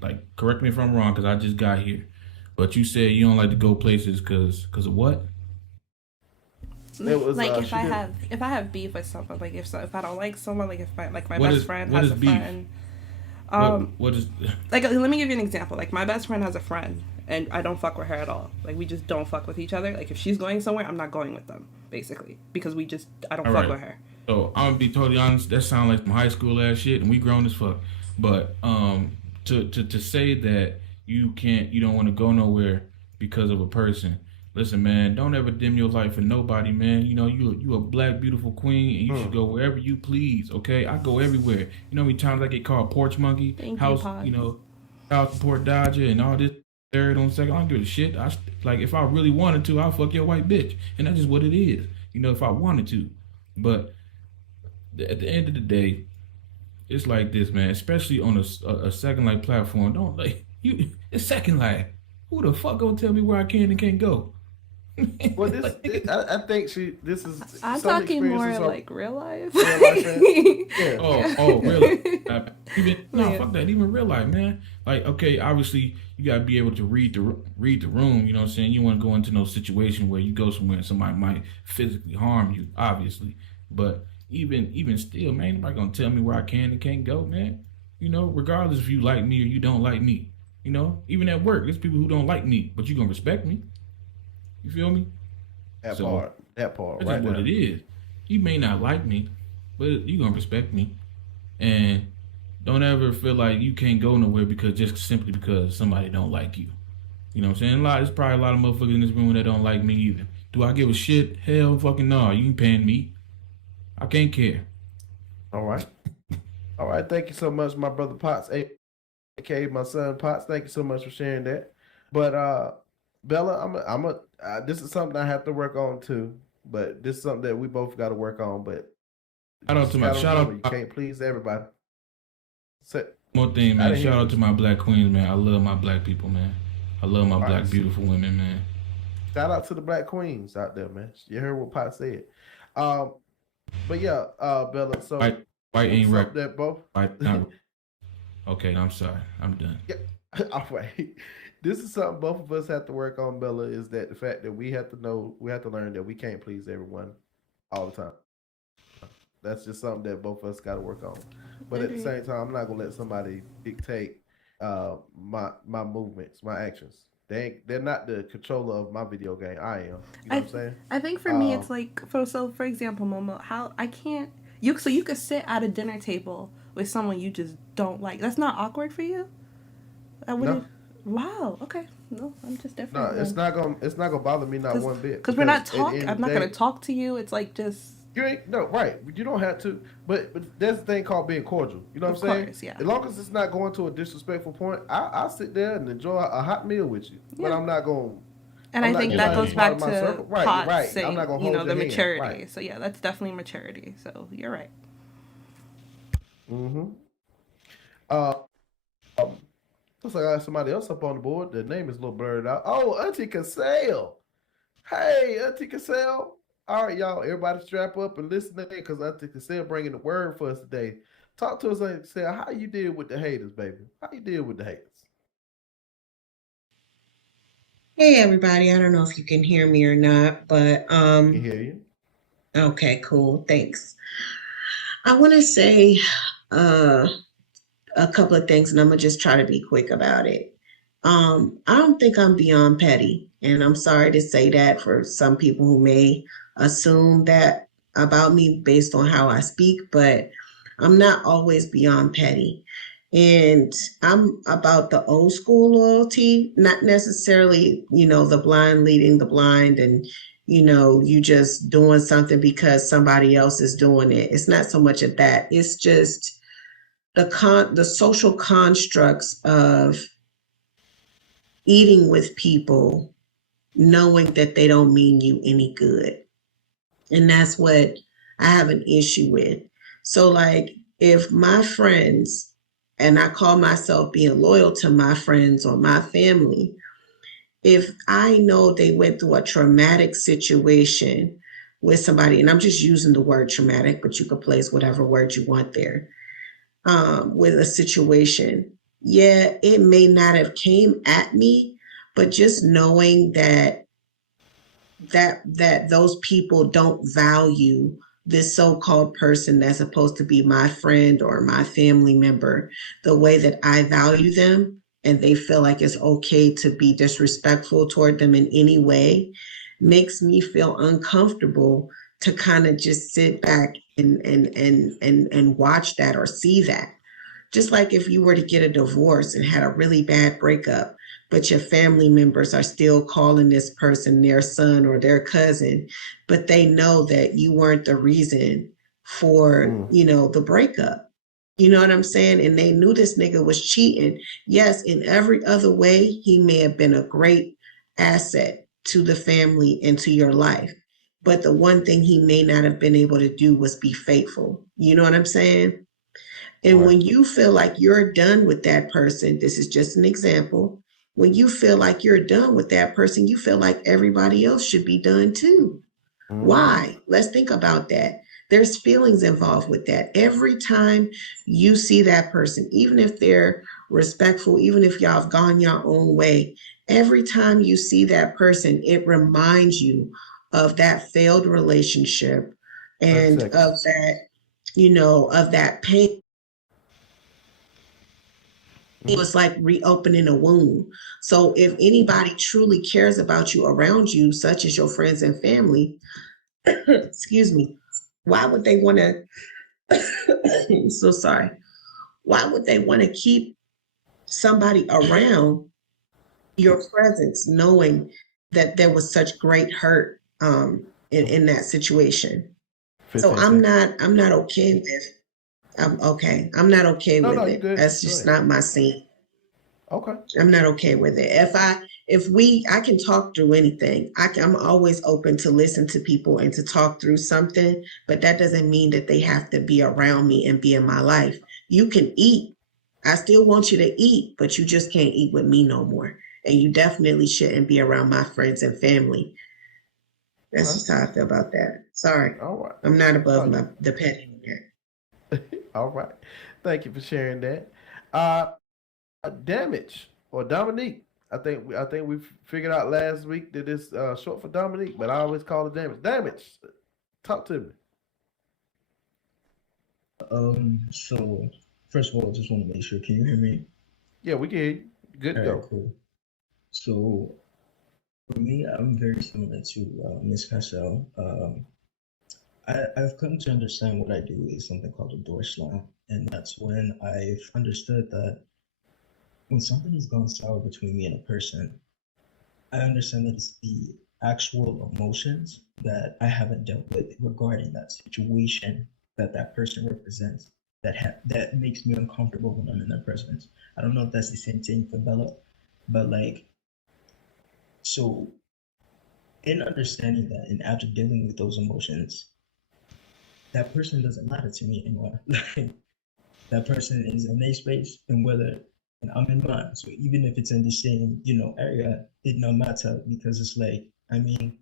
like, correct me if I'm wrong, because I just got here. But you said you don't like to go places because of what? It was, like if I have beef with someone, like if I don't like someone, like if my What best is- friend what has is a beef? friend. What is Like let me give you an example. Like my best friend has a friend, and I don't fuck with her at all. Like we just don't fuck with each other. Like if she's going somewhere, I'm not going with them, basically, because I don't All fuck right. with her. So I'm gonna be totally honest. That sounds like some high school ass shit, and we grown as fuck. But to say that you don't want to go nowhere because of a person. Listen, man, don't ever dim your light for nobody, man. You know, you a black beautiful queen, and you should go wherever you please. Okay, I go everywhere. You know how many times I get called porch monkey, house port dodger, and all this third on second. I don't give a shit. Like if I really wanted to, I'll fuck your white bitch, and that's just what it is. You know, if I wanted to, but at the end of the day, it's like this, man. Especially on a Second Life platform. Don't like you. It's Second Life. Who the fuck gonna tell me where I can and can't go? Well, I think this is. I'm some talking more experiences are- like real life. Real life, man. Yeah. Oh, really? Fuck that. Even real life, man. Like, okay, obviously you gotta be able to read the room. You know what I'm saying? You want to go into no situation where you go somewhere and somebody might physically harm you, obviously. But even still, man, nobody gonna tell me where I can and can't go, man. You know, regardless if you like me or you don't like me. You know, even at work, there's people who don't like me, but you gonna respect me. You feel me? That part, That's right what there. it is. You may not like me, but you gonna respect me, and don't ever feel like you can't go nowhere because just simply because somebody don't like you. You know what I'm saying? There's probably a lot of motherfuckers in this room that don't like me either. Do I give a shit? Hell fucking no. You ain't paying me. I can't care. All right. Thank you so much, my brother Potts, aka my son Potts. Thank you so much for sharing that. But Bella, this is something I have to work on too. But this is something that we both got to work on. But you can't please everybody. One thing, man. didn't Shout hear out to my black queens, man. I love my black people, man. I love my black Right. beautiful women, man. Shout out to the black queens out there, man. You heard what Pot said. But yeah, Bella. So White ain't something right. that both. White, not, okay, I'm sorry. I'm done. Yeah. All right. This is something both of us have to work on, Bella, is that the fact that we have to learn that we can't please everyone all the time. That's just something that both of us got to work on. But at the same time, I'm not gonna let somebody dictate my movements, my actions. They're not the controller of my video game. I am. You know what I'm saying? I think for me, it's like for example, Momo, how I can't you could sit at a dinner table with someone you just don't like. That's not awkward for you. I wouldn't. No. Wow. Okay. No, I'm just different. No, it's not gonna bother me not one bit. Because we're not at the talking. end I'm of not the gonna day- talk to you. It's like just You ain't no right. You don't have to, but there's a thing called being cordial. You know what Of I'm saying? course, yeah. As long as it's not going to a disrespectful point, I'll sit there and enjoy a hot meal with you. But Yeah. I'm not going. And I'm I not. think You're that not goes a part back of my to circle. Right. Pot Right. I'm not saying, gonna you know, hold the your hand. maturity. Right. So yeah, that's definitely maturity. So you're right. Mm-hmm. Uh, um, looks like I got somebody else up on the board. The name is a little blurred out. Oh, Auntie Cassell. Hey, Auntie Cassell. All right, y'all. Everybody strap up and listen in because Auntie Cassell bringing the word for us today. Talk to us, Auntie Cassell. How you deal with the haters, baby? How you deal with the haters? Hey everybody, I don't know if you can hear me or not, but I can hear you. okay, cool. Thanks. I want to say uh a couple of things and I'm gonna just try to be quick about it. I don't think I'm beyond petty, and I'm sorry to say that for some people who may assume that about me based on how I speak, but I'm not always beyond petty. And I'm about the old school loyalty, not necessarily, the blind leading the blind and, you just doing something because somebody else is doing it. It's not so much of that. It's just the social constructs of eating with people knowing that they don't mean you any good. And that's what I have an issue with. So, like, if my friends, and I call myself being loyal to my friends or my family, if I know they went through a traumatic situation with somebody, and I'm just using the word traumatic, but you could place whatever word you want there, with a situation, yeah, it may not have came at me, but just knowing that those people don't value this so-called person that's supposed to be my friend or my family member the way that I value them, and they feel like it's okay to be disrespectful toward them in any way, makes me feel uncomfortable to kind of just sit back and watch that or see that. Just like if you were to get a divorce and had a really bad breakup, but your family members are still calling this person their son or their cousin, but they know that you weren't the reason for, the breakup. You know what I'm saying? And they knew this nigga was cheating. Yes, in every other way, he may have been a great asset to the family and to your life. But the one thing he may not have been able to do was be faithful. You know what I'm saying? And when you feel like you're done with that person, this is just an example. When you feel like you're done with that person, you feel like everybody else should be done too. Why? Let's think about that. There's feelings involved with that. Every time you see that person, even if they're respectful, even if y'all have gone your own way, every time you see that person, it reminds you of that failed relationship and of that, of that pain. It was like reopening a wound. So if anybody truly cares about you around you, such as your friends and family, excuse me, why would they want to, I'm so sorry. Why would they want to keep somebody around your presence knowing that there was such great hurt in that situation? So I'm not okay with, I'm not okay with it. That's just not my scene. Okay. I'm not okay with it. I can talk through anything. I'm always open to listen to people and to talk through something, but that doesn't mean that they have to be around me and be in my life. You can eat. I still want you to eat, but you just can't eat with me no more. And you definitely shouldn't be around my friends and family. That's just how I feel about that. Sorry. All right. I'm not above the petty yet. All right. Thank you for sharing that. Damage or Dominique. I think we figured out last week that it's short for Dominique, but I always call it Damage. Damage. Talk to me. So first of all, just want to make sure, can you hear me? Yeah, we can hear you. Good to go. Cool. So for me, I'm very similar to Miss Cassell. I've come to understand what I do is something called a door slam, and that's when I've understood that when something has gone sour between me and a person, I understand that it's the actual emotions that I haven't dealt with regarding that situation that that person represents that makes me uncomfortable when I'm in their presence. I don't know if that's the same thing for Bella, but like, so in understanding that and after dealing with those emotions, that person doesn't matter to me anymore. Like, that person is in their space and whether and I'm in mine. So even if it's in the same, area, it no matter because it's like, I mean,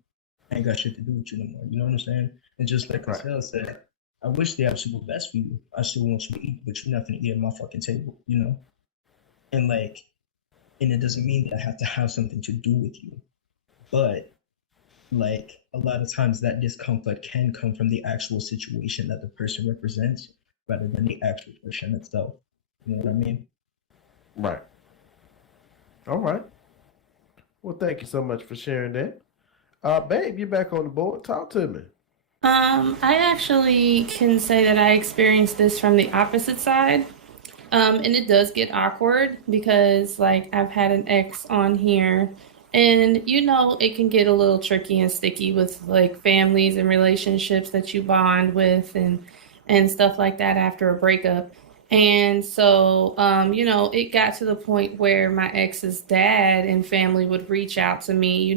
I ain't got shit to do with you no more. You know what I'm saying? And just like Right. Estelle said, I wish the absolute best for you. I still want you to eat, but you're not gonna eat at my fucking table. And like, and it doesn't mean that I have to have something to do with you. But like a lot of times that discomfort can come from the actual situation that the person represents rather than the actual person itself. You know what I mean? Right. All right. Well, thank you so much for sharing that. Babe, you're back on the board. Talk to me. I actually can say that I experienced this from the opposite side. And it does get awkward because, like, I've had an ex on here, and it can get a little tricky and sticky with like families and relationships that you bond with and stuff like that after a breakup. And so, it got to the point where my ex's dad and family would reach out to me,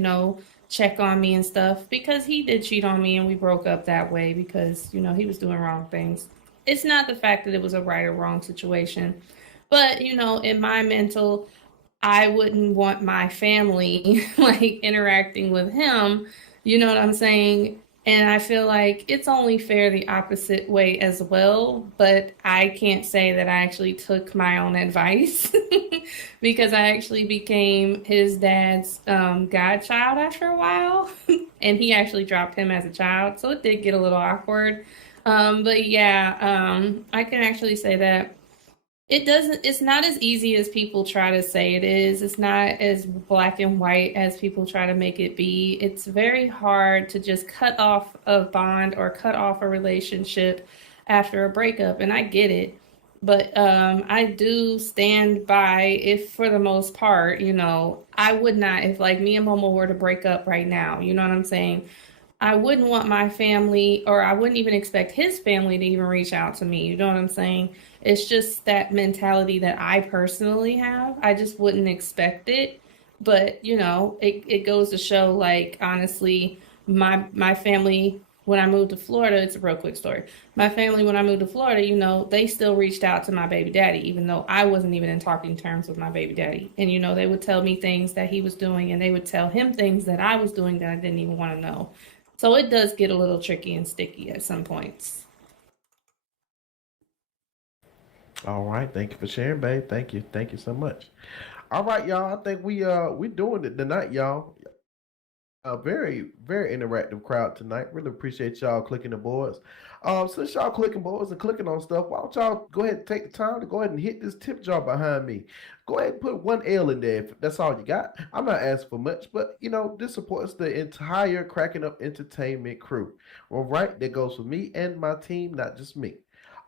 check on me and stuff because he did cheat on me and we broke up that way because, he was doing wrong things. It's not the fact that it was a right or wrong situation, but in my mental, I wouldn't want my family like interacting with him. You know what I'm saying? And I feel like it's only fair the opposite way as well, but I can't say that I actually took my own advice because I actually became his dad's godchild after a while, and he actually dropped him as a child, so it did get a little awkward. But yeah, I can actually say that it's not as easy as people try to say it is. It's not as black and white as people try to make it be. It's very hard to just cut off a bond or cut off a relationship after a breakup, and I get it. But I do stand by, if for the most part, I would not, if like me and Momo were to break up right now, you know what I'm saying? I wouldn't want my family, or I wouldn't even expect his family to even reach out to me. You know what I'm saying? It's just that mentality that I personally have. I just wouldn't expect it. But, it goes to show, like, honestly, my family, when I moved to Florida, it's a real quick story. My family, when I moved to Florida, they still reached out to my baby daddy, even though I wasn't even in talking terms with my baby daddy. And, they would tell me things that he was doing, and they would tell him things that I was doing that I didn't even want to know. So it does get a little tricky and sticky at some points. All right. Thank you for sharing, babe. Thank you. Thank you so much. All right, y'all. I think we doing it tonight, y'all. A very, very interactive crowd tonight. Really appreciate y'all clicking the boards. Since y'all clicking boards and clicking on stuff, why don't y'all go ahead and take the time to go ahead and hit this tip jar behind me? Go ahead and put one L in there if that's all you got. I'm not asking for much, but this supports the entire Cracking Up Entertainment crew. All right, that goes for me and my team, not just me.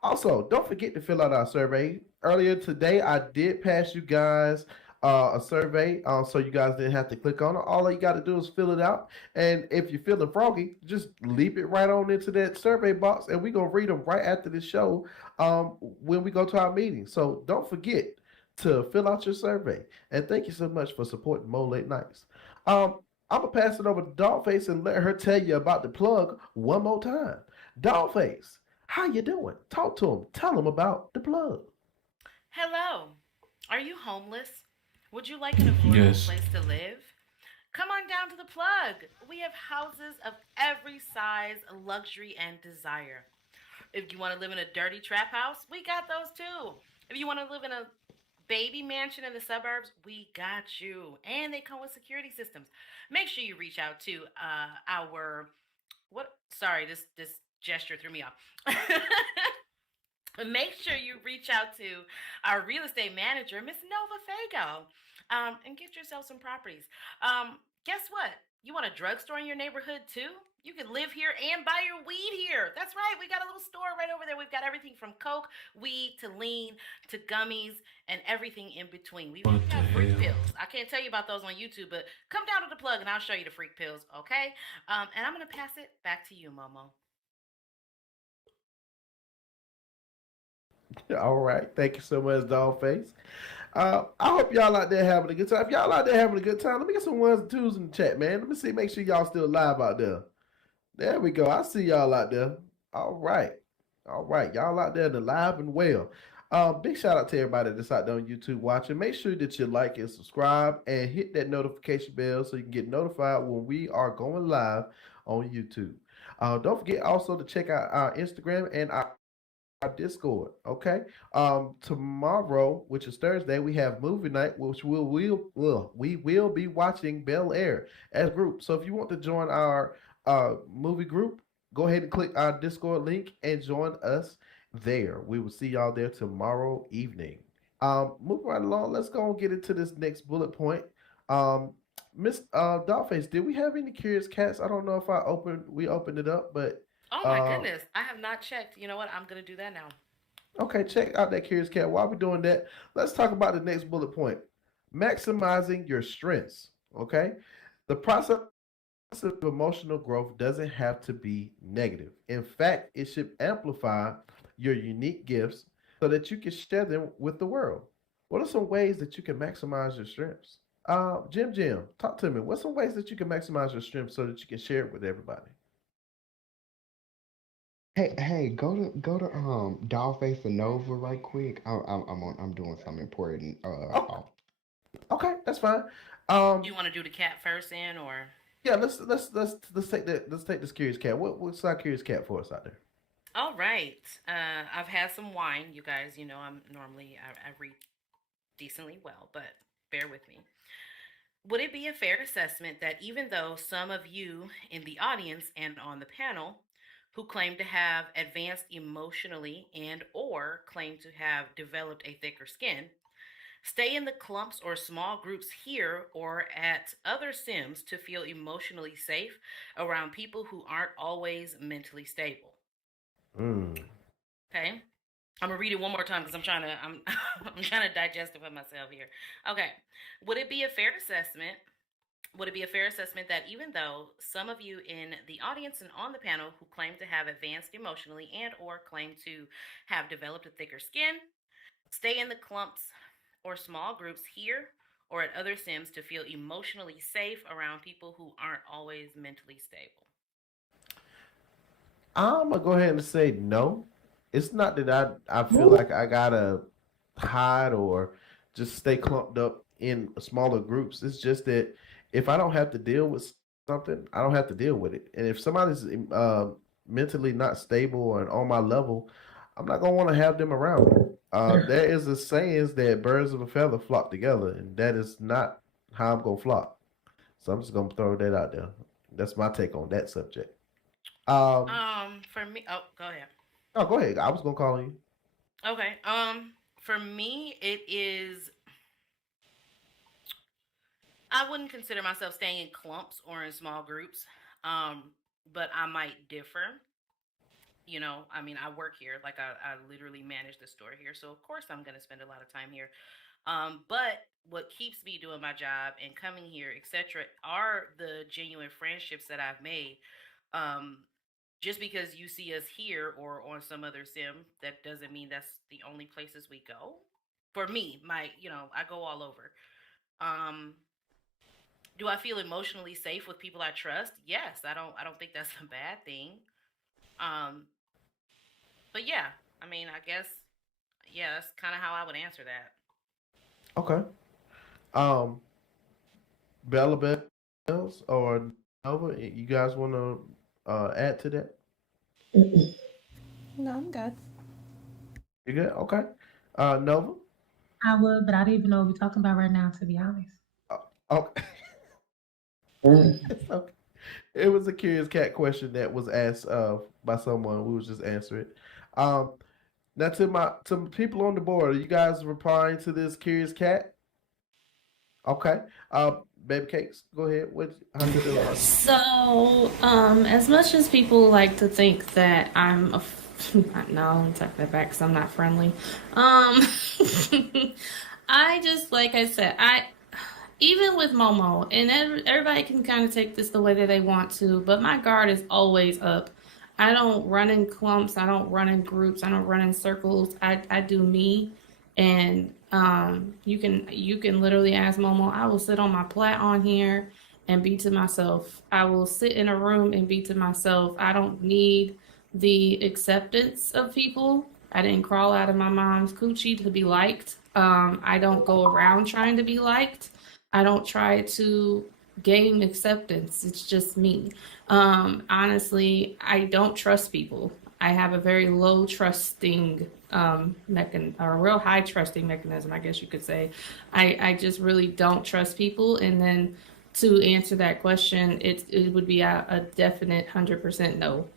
Also, don't forget to fill out our survey. Earlier today, I did pass you guys a survey, so you guys didn't have to click on it. All you got to do is fill it out, and if you're feeling froggy, just leap it right on into that survey box, and we're gonna read them right after the show when we go to our meeting. So don't forget to fill out your survey, and thank you so much for supporting Mo Late Nights. I'm gonna pass it over to Dogface and let her tell you about the plug one more time. Dogface, how you doing? Talk to him. Tell him about the plug. Hello. Are you homeless? Would you like an affordable Yes. place to live? Come on down to the plug. We have houses of every size, luxury, and desire. If you want to live in a dirty trap house, we got those too. If you want to live in a baby mansion in the suburbs, we got you. And they come with security systems. Make sure you reach out to our what? Sorry, this gesture threw me off. Make sure you reach out to our real estate manager, Miss Nova Fago. And get yourself some properties. Guess what? You want a drugstore in your neighborhood too? You can live here and buy your weed here. That's right. We got a little store right over there. We've got everything from coke, weed, to lean, to gummies, and everything in between. We've What even the got freak hell? pills. I can't tell you about those on YouTube, but come down to the plug and I'll show you the freak pills, okay? And I'm going to pass it back to you, Momo. All right. Thank you so much, Dollface. I hope y'all out there having a good time. If y'all out there having a good time, let me get some ones and twos in the chat, man. Let me see. Make sure y'all still live out there. There we go. I see y'all out there. All right. All right. Y'all out there, alive and well. Big shout out to everybody that's out there on YouTube watching. Make sure that you like and subscribe and hit that notification bell so you can get notified when we are going live on YouTube. Don't forget also to check out our Instagram and our Discord. Okay. Tomorrow, which is Thursday, we have movie night, which we will be watching Bel Air as a group. So if you want to join our movie group, go ahead and click our Discord link and join us there. We will see y'all there tomorrow evening. Moving right along, let's go and get into this next bullet point. Miss Dollface, did we have any curious cats? I don't know if we opened it up, but Oh my goodness. I have not checked. You know what? I'm going to do that now. okay, check out that curious cat. While we're doing that, let's talk about the next bullet point: maximizing your strengths. Okay, the process of emotional growth doesn't have to be negative. In fact, it should amplify your unique gifts so that you can share them with the world. What are some ways that you can maximize your strengths? Jim, talk to me. What's some ways that you can maximize your strengths so that you can share it with everybody? Hey, go to Dollface and Nova right quick. I'm doing something important. Oh, okay, that's fine. Do you want to do the cat first in, or? Yeah, let's take this curious cat. What's our curious cat for us out there? All right. I've had some wine, you guys. You know, I read decently well, but bear with me. Would it be a fair assessment that even though some of you in the audience and on the panel who claim to have advanced emotionally and or claim to have developed a thicker skin, stay in the clumps or small groups here or at other sims to feel emotionally safe around people who aren't always mentally stable? Okay. I'm gonna read it one more time because I'm trying to digest it for myself here. Okay. Would it be a fair assessment that even though some of you in the audience and on the panel who claim to have advanced emotionally and or claim to have developed a thicker skin, stay in the clumps or small groups here or at other sims to feel emotionally safe around people who aren't always mentally stable? I'm gonna go ahead and say no. It's not that I feel like I gotta hide or just stay clumped up in smaller groups. It's just that if I don't have to deal with something, I don't have to deal with it. And if somebody's mentally not stable and on my level, I'm not gonna want to have them around me. There is a saying that birds of a feather flock together, and that is not how I'm gonna flock. So I'm just gonna throw that out there. That's my take on that subject. For me, oh, go ahead. Oh, go ahead. I was gonna call you. Okay. For me, it is. I wouldn't consider myself staying in clumps or in small groups, but I might differ. You know, I mean, I work here. Like, I literally manage the store here. So, of course, I'm going to spend a lot of time here. But what keeps me doing my job and coming here, etc., are the genuine friendships that I've made. Just because you see us here or on some other sim, that doesn't mean that's the only places we go. For me, I go all over. Um, do I feel emotionally safe with people I trust? Yes, I don't think that's a bad thing. Um, but yeah, I mean, I guess yeah, that's kind of how I would answer that. Okay. Um, Bella Bells or Nova, you guys want to add to that? No, I'm good. You good? Okay. Nova. I would, but I don't even know what we're talking about right now, to be honest. Okay. It's okay. It was a curious cat question that was asked by someone. We was just answering it. Now to people on the board, are you guys replying to this curious cat? Okay. Baby Cakes, go ahead. How you feel about So, as much as people like to think that no, I'm taking that back because I'm not friendly. Um, I just, like I said, even with Momo, and everybody can kind of take this the way that they want to, but my guard is always up. I don't run in clumps. I don't run in groups. I don't run in circles. I do me, and you can literally ask Momo. I will sit on my plat on here and be to myself. I will sit in a room and be to myself. I don't need the acceptance of people. I didn't crawl out of my mom's coochie to be liked. I don't go around trying to be liked. I don't try to gain acceptance. It's just me. Honestly, I don't trust people. I have a very low trusting mechanism, or a real high trusting mechanism, I guess you could say. I just really don't trust people. And then to answer that question, it would be a definite 100% no.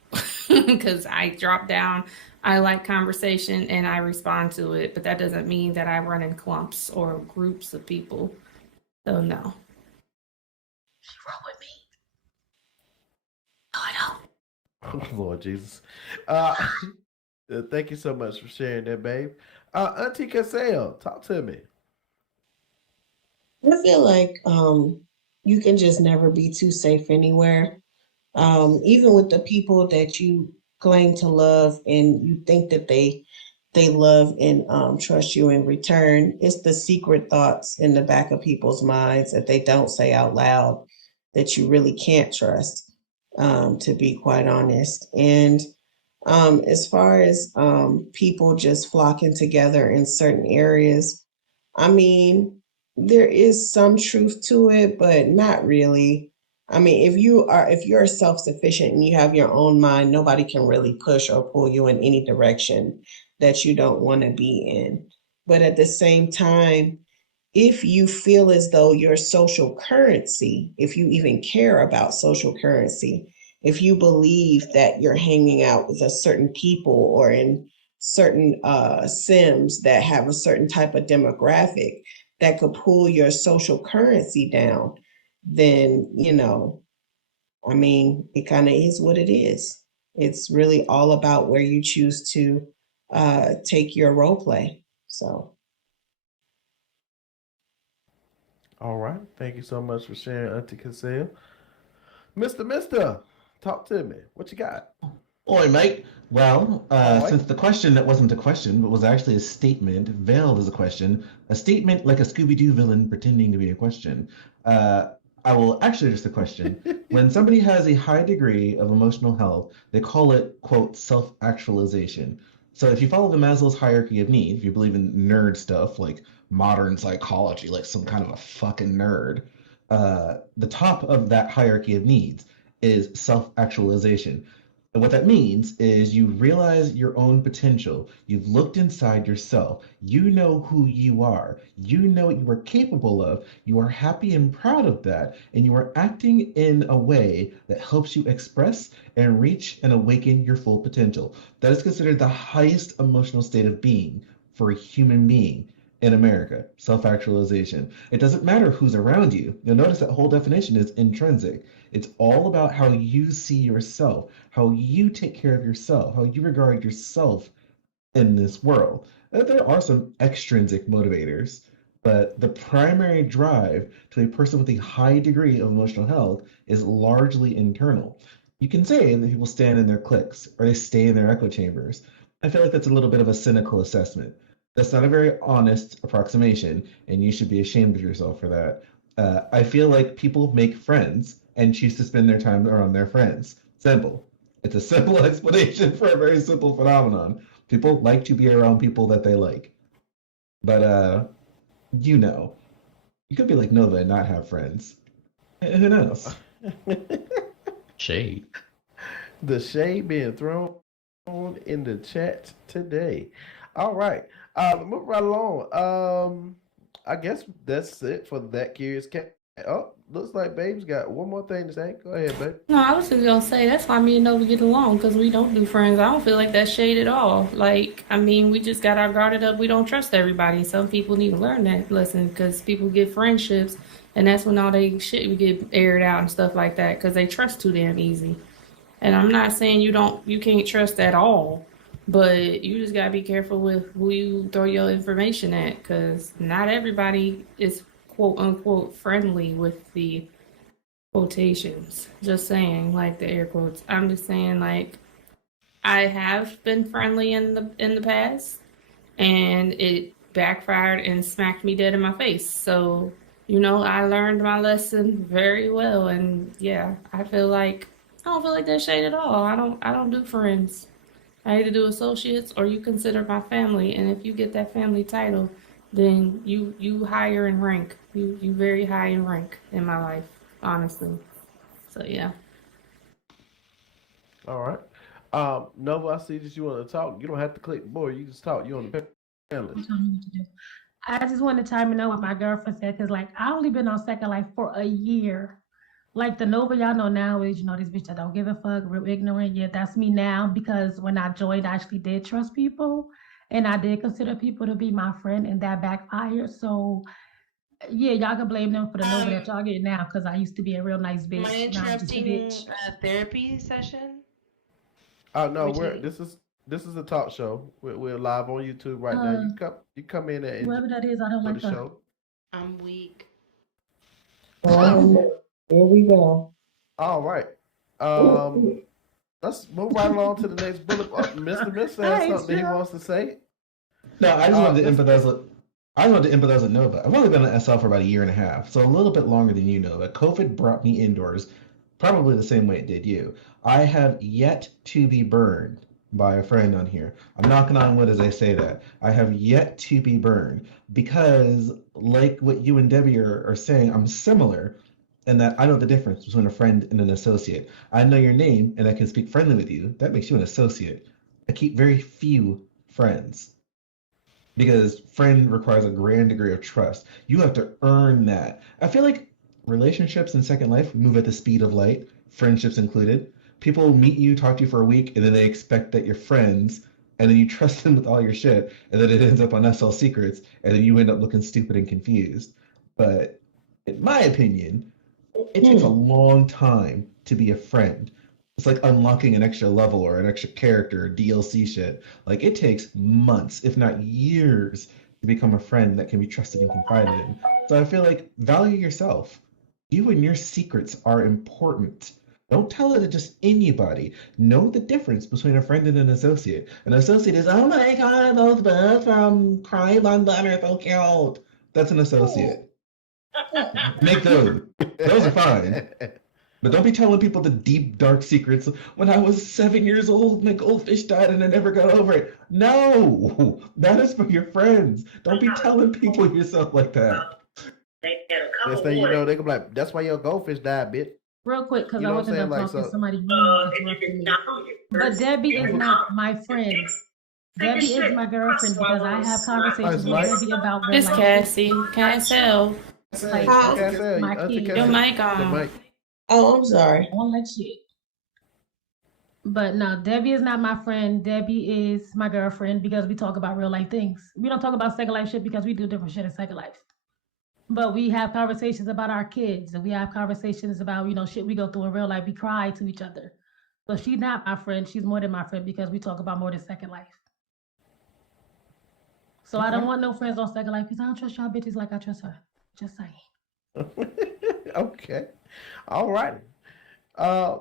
Because I drop down, I like conversation, and I respond to it. But that doesn't mean that I run in clumps or groups of people. So no. Roll with me. No, I don't. Lord Jesus. Thank you so much for sharing that, babe. Auntie Cassell, talk to me. I feel like you can just never be too safe anywhere. Even with the people that you claim to love and you think that they love and trust you in return, it's the secret thoughts in the back of people's minds that they don't say out loud that you really can't trust, to be quite honest. And as far as people just flocking together in certain areas, I mean, there is some truth to it, but not really. I mean, if you're self-sufficient and you have your own mind, nobody can really push or pull you in any direction that you don't want to be in. But at the same time, if you feel as though your social currency, if you even care about social currency, if you believe that you're hanging out with a certain people or in certain sims that have a certain type of demographic that could pull your social currency down, then, I mean, it kind of is what it is. It's really all about where you choose to take your role play. So. All right. Thank you so much for sharing, Auntie Cassell. Mister, talk to me. What you got? Oi, mate. Well, Oi. since the question that wasn't a question, but was actually a statement veiled as a question, a statement like a Scooby Doo villain pretending to be a question, uh, I will actually just a question. When somebody has a high degree of emotional health, they call it, quote, self actualization. So if you follow the Maslow's hierarchy of needs, if you believe in nerd stuff like modern psychology, like some kind of a fucking nerd, the top of that hierarchy of needs is self actualization. And what that means is you realize your own potential. You've looked inside yourself. You know who you are. You know what you are capable of. You are happy and proud of that. And you are acting in a way that helps you express and reach and awaken your full potential. That is considered the highest emotional state of being for a human being in America, self actualization. It doesn't matter who's around you. You'll notice that whole definition is intrinsic. It's all about how you see yourself, how you take care of yourself, how you regard yourself in this world. There are some extrinsic motivators, but the primary drive to a person with a high degree of emotional health is largely internal. You can say that people stand in their cliques or they stay in their echo chambers. I feel like that's a little bit of a cynical assessment. That's not a very honest approximation, and you should be ashamed of yourself for that. I feel like people make friends and choose to spend their time around their friends. Simple. It's a simple explanation for a very simple phenomenon. People like to be around people that they like. But you know, you could be like Nova and not have friends. Who knows? Shade. The shade being thrown in the chat today. All right. Move right along. I guess that's it for that curious cat. Oh, looks like Babe's got one more thing to say. Go ahead, babe. No, I was just gonna say that's why me and Nova get along because we don't do friends. I don't feel like that's shade at all. Like, I mean, we just got our guarded up. We don't trust everybody. Some people need to learn that lesson because people get friendships, and that's when all they shit we get aired out and stuff like that because they trust too damn easy. And I'm not saying you can't trust at all, but you just gotta be careful with who you throw your information at because not everybody is quote unquote friendly with the quotations. Just saying, like the air quotes. I'm just saying, like I have been friendly in the past, and it backfired and smacked me dead in my face. So I learned my lesson very well, and yeah, I don't feel like that shade at all. I don't do friends. I either do associates or you consider my family, and if you get that family title, then you higher in rank. You very high in rank in my life, honestly. So yeah. All right. Nova, I see that you want to talk. You don't have to click the board. You just talk. You on the panel You list. told me what to do. I just wanted to chime in on what my girlfriend said because, like, I only been on Second Life for a year. Like the Nova y'all know now is, this bitch that don't give a fuck, real ignorant. Yeah, that's me now because when I joined, I actually did trust people and I did consider people to be my friend, and that backfired. So, yeah, y'all can blame them for the Nova that y'all get now because I used to be a real nice Am I bitch. Now I'm just a interrupting bitch. a therapy session? Oh Let no, me tell you. this is a talk show. We're live on YouTube right now. Uh, You come in and Whoever that is, I don't enjoy like the her. show. I'm weak. Here we go. All right. Um, let's move right along to the next bullet. Oh, Mr. Mister has Hi, something that he Joe. wants to say. No, I just wanted to Mr. empathize with. I wanted to empathize with Nova. I've only been at SL for about a year and a half, so a little bit longer than you, Nova. COVID brought me indoors, probably the same way it did you. I have yet to be burned by a friend on here. I'm knocking on wood as I say that. I have yet to be burned because, like what you and Debbie are saying, I'm similar in that I know the difference between a friend and an associate. I know your name and I can speak friendly with you. That makes you an associate. I keep very few friends because friend requires a grand degree of trust. You have to earn that. I feel like relationships in Second Life move at the speed of light, friendships included. People meet you, talk to you for a week, and then they expect that you're friends, and then you trust them with all your shit, and then it ends up on SL Secrets, and then you end up looking stupid and confused. But in my opinion, it takes a long time to be a friend. It's like unlocking an extra level or an extra character or DLC shit. Like it takes months, if not years, to become a friend that can be trusted and confided in. So I feel like value yourself. You and your secrets are important. Don't tell it to just anybody. Know the difference between a friend and an associate. An associate is, oh my god, those birds from Cry Bun Bun are so cute. That's an associate. Make those. Those are fine. But don't be telling people the deep, dark secrets. When I was 7 years old, my goldfish died and I never got over it. No! That is for your friends. Don't be telling people yourself like that. Next thing you know, they gonna be like, "That's why your goldfish died, bitch." Real quick, because You I know what I'm wasn't saying? done Like talking. so. Somebody rude interrupted me. But Debbie is not my friend. Debbie is my girlfriend because I have conversations with Mike. Debbie about real It's life things. Cassie. Cassell. Hey, Like Cassell, my Auntie kids. Your Cassell, mic the on. mic. Oh, I'm sorry. I don't like shit. But no, Debbie is not my friend. Debbie is my girlfriend because we talk about real life things. We don't talk about Second Life shit because we do different shit in Second Life. But we have conversations about our kids and we have conversations about, shit we go through in real life. We cry to each other. So she's not my friend. She's more than my friend because we talk about more than Second Life. So I don't Okay. want no friends on Second Life because I don't trust y'all bitches like I trust her. Just saying. Okay. All right. Uh,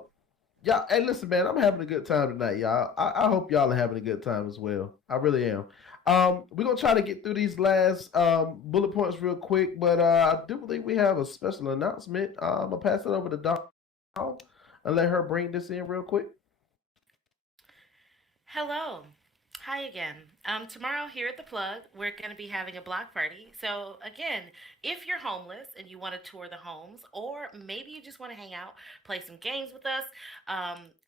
y'all. Hey, listen, man. I'm having a good time tonight, y'all. I hope y'all are having a good time as well. I really am. We're gonna try to get through these last bullet points real quick, but I do believe we have a special announcement. I'm gonna pass it over to Dawn and let her bring this in real quick. Hello. Hi again. Tomorrow here at the Plug, we're going to be having a block party. So again, if you're homeless and you want to tour the homes, or maybe you just want to hang out, play some games with us.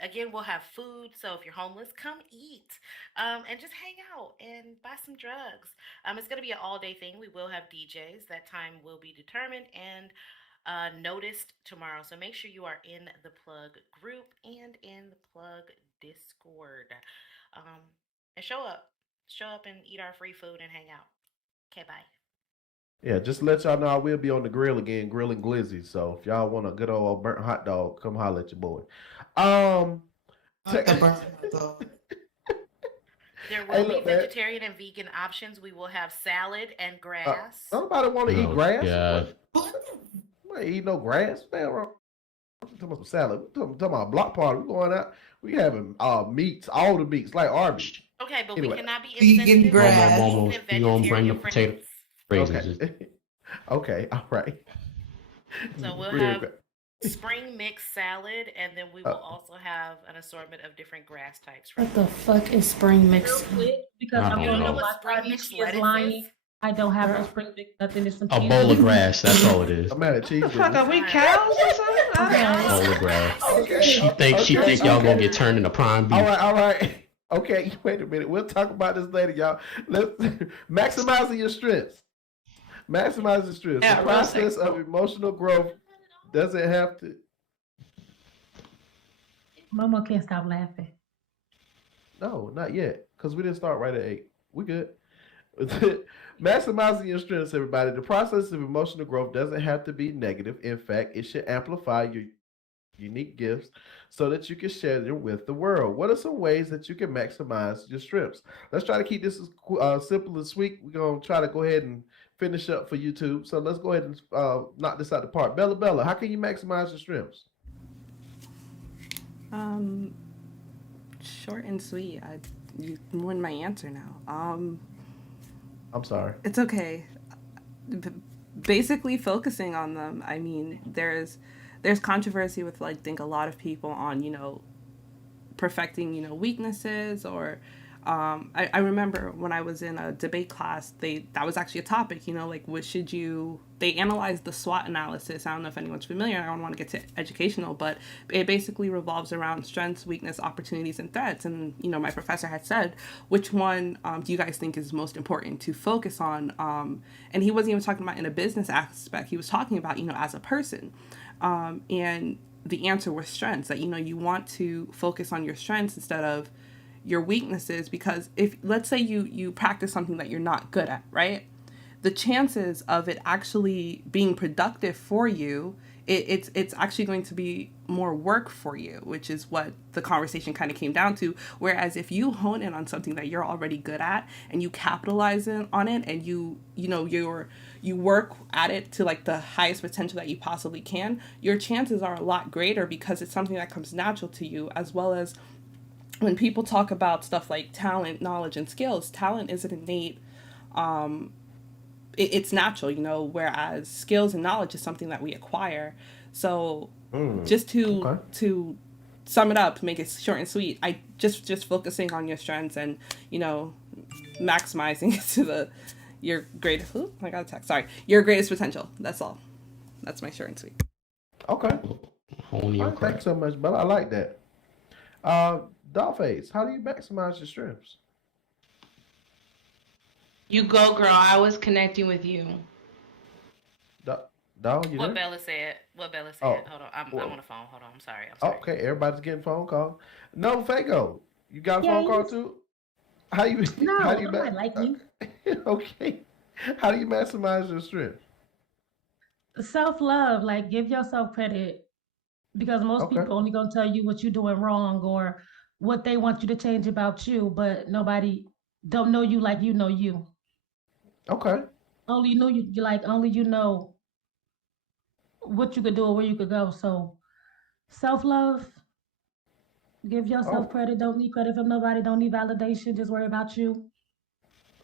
Again, we'll have food. So if you're homeless, come eat and just hang out and buy some drugs. It's going to be an all day thing. We will have DJs. That time will be determined, and noticed tomorrow. So make sure you are in the plug group and in the plug Discord. Um, and show up. Show up and eat our free food and hang out. Okay, bye. Yeah, just to let y'all know, I will be on the grill again, grilling glizzy. So if y'all want a good old burnt hot dog, come holler at your boy. Um, There hey, will be look, man. vegetarian and vegan options. We will have salad and grass. Nobody want to eat Oh grass. God. I ain't eat no grass. Man, we're talking about some salad. We're talking about a block party. We're going out. We having meats, all the meats, like Arby's. Okay, but Anyway. we cannot be Vegan insensitive. grass. Momo, you gonna bring the potato phrases. Okay. Okay, all right. So we'll Real have gra- spring mix salad, and then we will also have an assortment of different grass types. What the fuck is spring mix? Real quick, because I I'm don't gonna know. know what my spring body mix is lettuce lying. is? I don't have no spring mix, nothing. It's some A cheese. bowl of grass. That's all it is. I'm mad at cheese. Fuck, are we cows or something? Okay. Bowl of grass. Okay. She think y'all gonna get turned into prime beef. All right. Okay, wait a minute. We'll talk about this later, y'all. Let's maximizing your strengths. Maximizing your strengths. Yeah, the real process of emotional growth doesn't have to. Momo can't stop laughing. No, not yet, because we didn't start right at 8. We good. Maximizing your strengths, everybody. The process of emotional growth doesn't have to be negative. In fact, it should amplify your unique gifts so that you can share them with the world. What are some ways that you can maximize your strengths? Let's try to keep this as simple as sweet. We're going to try to go ahead and finish up for YouTube. So let's go ahead and knock this out the park. Bella, how can you maximize your strengths? Short and sweet. You ruined my answer now. I'm sorry. It's okay. Basically focusing on them. I mean, there's controversy with, like, think a lot of people on, perfecting, weaknesses, or I remember when I was in a debate class, that was actually a topic, like, they analyzed the SWOT analysis. I don't know if anyone's familiar. I don't want to get to educational, but it basically revolves around strengths, weakness, opportunities, and threats. And, my professor had said, which one do you guys think is most important to focus on? And he wasn't even talking about in a business aspect. He was talking about, as a person. And the answer was strengths, that, you want to focus on your strengths instead of your weaknesses, because if, let's say you practice something that you're not good at, right? The chances of it actually being productive for you, it's actually going to be more work for you, which is what the conversation kind of came down to. Whereas if you hone in on something that you're already good at and you capitalize on it, and you work at it to, like, the highest potential that you possibly can, your chances are a lot greater, because it's something that comes natural to you. As well as when people talk about stuff like talent, knowledge, and skills, talent isn't innate. It's natural, whereas skills and knowledge is something that we acquire. So just to sum it up, make it short and sweet, I just focusing on your strengths and, maximizing it to your greatest, I got a text, sorry, your greatest potential. That's all. That's my short and sweet. Okay. Thanks so much, Bella. I like that. Dollface, how do you maximize your strengths? You go, girl. I was connecting with you. Doll, you What there? Bella said. Hold on. I'm on the phone. Hold on. I'm sorry. Okay, everybody's getting phone calls. No, Fago, you got a phone call too? How do you Nobody like you. Okay. How do you maximize your strength? Self-love, like, give yourself credit, because most people only gonna tell you what you're doing wrong or what they want you to change about you, but nobody don't know you like you know you. Okay. Only you know what you could do or where you could go. So self-love, give yourself credit. Don't need credit from nobody. Don't need validation. Just worry about you.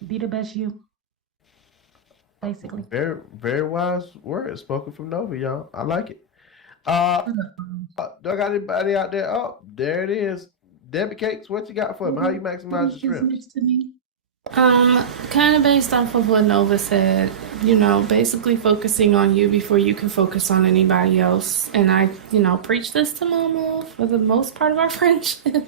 Be the best you. Basically. Very, very wise words spoken from Nova, y'all. I like it. Do I got anybody out there? Oh, there it is. Debbie Cakes, what you got for me? How you maximize your strengths? Kind of based off of what Nova said, basically focusing on you before you can focus on anybody else. And I, preach this to Momo for the most part of our friendship.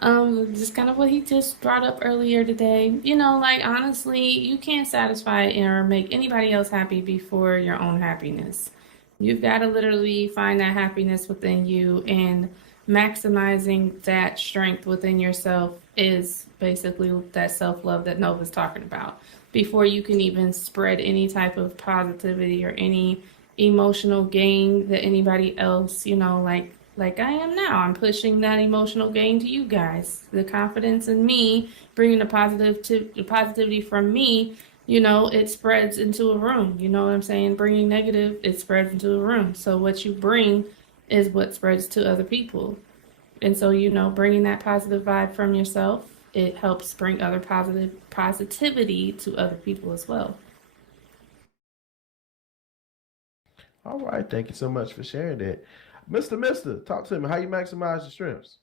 Just kind of what he just brought up earlier today. Like, honestly, you can't satisfy or make anybody else happy before your own happiness. You've got to literally find that happiness within you, and maximizing that strength within yourself is basically that self love that Nova's talking about. Before you can even spread any type of positivity or any emotional gain that anybody else, like I am now. I'm pushing that emotional gain to you guys. The confidence in me, bringing the positivity from me, it spreads into a room. You know what I'm saying? Bringing negative, it spreads into a room. So what you bring is what spreads to other people. And so, bringing that positive vibe from yourself, it helps bring other positivity to other people as well. All right, thank you so much for sharing that. Mister, talk to me. How you maximize your strengths?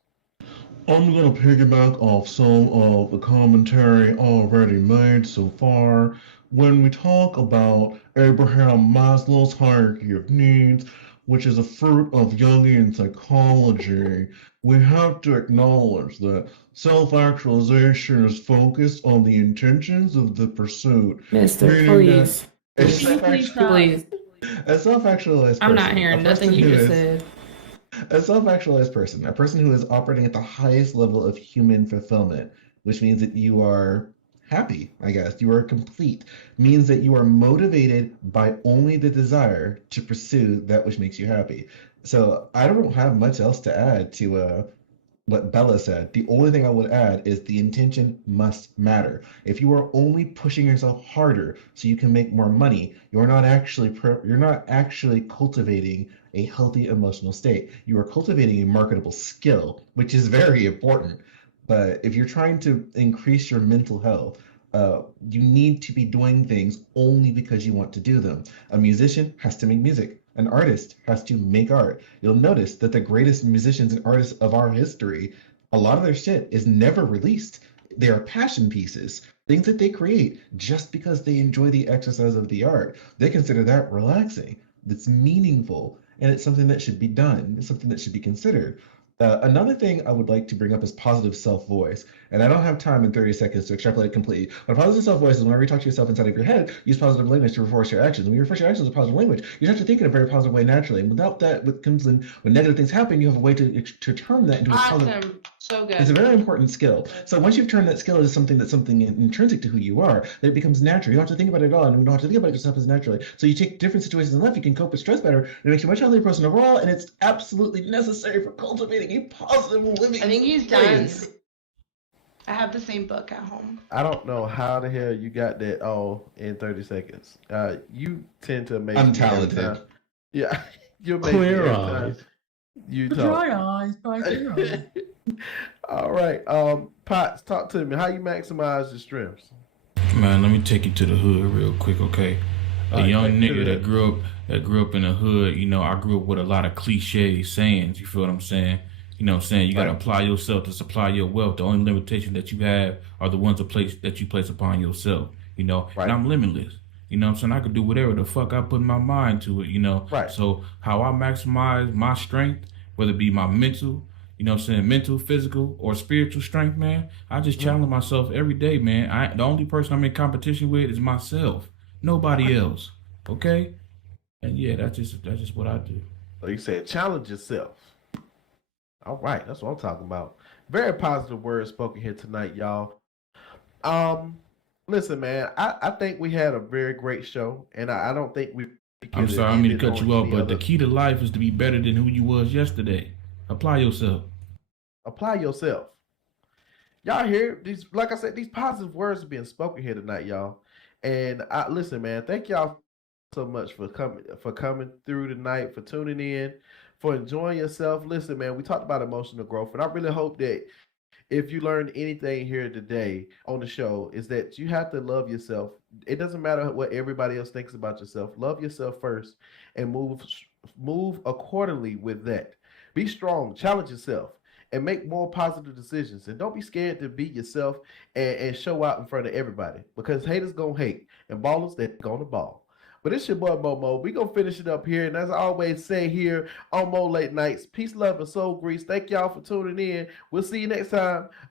I'm going to piggyback off some of the commentary already made so far. When we talk about Abraham Maslow's hierarchy of needs, which is a fruit of Jungian psychology, we have to acknowledge that self-actualization is focused on the intentions of the pursuit. Mister, Meaning that please. Please. A self-actualized person. I'm not hearing nothing you just said. A self-actualized person, a person who is operating at the highest level of human fulfillment, which means that you are happy, I guess. You are complete, means that you are motivated by only the desire to pursue that which makes you happy. So I don't have much else to add to what Bella said. The only thing I would add is the intention must matter. If you are only pushing yourself harder so you can make more money, you're not actually cultivating a healthy emotional state. You are cultivating a marketable skill, which is very important. But if you're trying to increase your mental health, you need to be doing things only because you want to do them. A musician has to make music. An artist has to make art. You'll notice that the greatest musicians and artists of our history, a lot of their shit is never released. They are passion pieces, things that they create just because they enjoy the exercise of the art. They consider that relaxing, that's meaningful, and it's something that should be done. It's something that should be considered. Another thing I would like to bring up is positive self-voice. And I don't have time in 30 seconds to extrapolate completely. But positive self-voice is whenever you talk to yourself inside of your head, use positive language to reinforce your actions. When you reinforce your actions with positive language, you start to think in a very positive way naturally. And without that, what comes in, when negative things happen, you have a way to turn that into a positive. Awesome. So good. It's a very important skill. So once you've turned that skill into something that's something intrinsic to who you are, then it becomes natural. You don't have to think about it at all, and you don't have to think about it, it just happens naturally. So you take different situations in life, you can cope with stress better, and it makes you a much healthier person overall, and it's absolutely necessary for cultivating a positive living. I think he's done. I have the same book at home. I don't know how the hell you got that all in 30 seconds. You tend to make I'm me every talented. time. Yeah, you make Clear me every eyes. time you Dry talk. eyes, clear eyes. All right, Potts, talk to me. How you maximize your strengths? Man, let me take you to the hood real quick, okay? A Alright, young take me to nigga the that grew up in the hood, I grew up with a lot of cliche sayings, you feel what I'm saying? You know what I'm saying? You gotta Right. apply yourself to supply your wealth. The only limitation that you have are the ones that you place upon yourself, Right. and I'm limitless. You know what I'm saying? I could do whatever the fuck I put my mind to it. Right. So how I maximize my strength, whether it be my mental, mental, physical, or spiritual strength, man, I just challenge myself every day, man. The only person I'm in competition with is myself. Nobody else. Okay? And yeah, that's just what I do. So you said challenge yourself. All right, that's what I'm talking about. Very positive words spoken here tonight, y'all. Listen, man, I think we had a very great show, and I don't think we. I'm sorry, I mean to cut you off, but the key to life is to be better than who you was yesterday. Apply yourself. Apply yourself. Y'all hear these? Like I said, these positive words are being spoken here tonight, y'all. And listen, man, thank y'all so much for coming through tonight, for tuning in, for enjoying yourself. Listen, man, we talked about emotional growth, and I really hope that if you learned anything here today on the show, is that you have to love yourself. It doesn't matter what everybody else thinks about yourself. Love yourself first, and move accordingly with that. Be strong, challenge yourself, and make more positive decisions. And don't be scared to be yourself and show out in front of everybody, because haters gonna hate and ballers they're gonna ball. But it's your boy Momo. We gonna finish it up here, and as I always say here on Mo Late Nights, peace, love, and soul grease. Thank y'all for tuning in. We'll see you next time.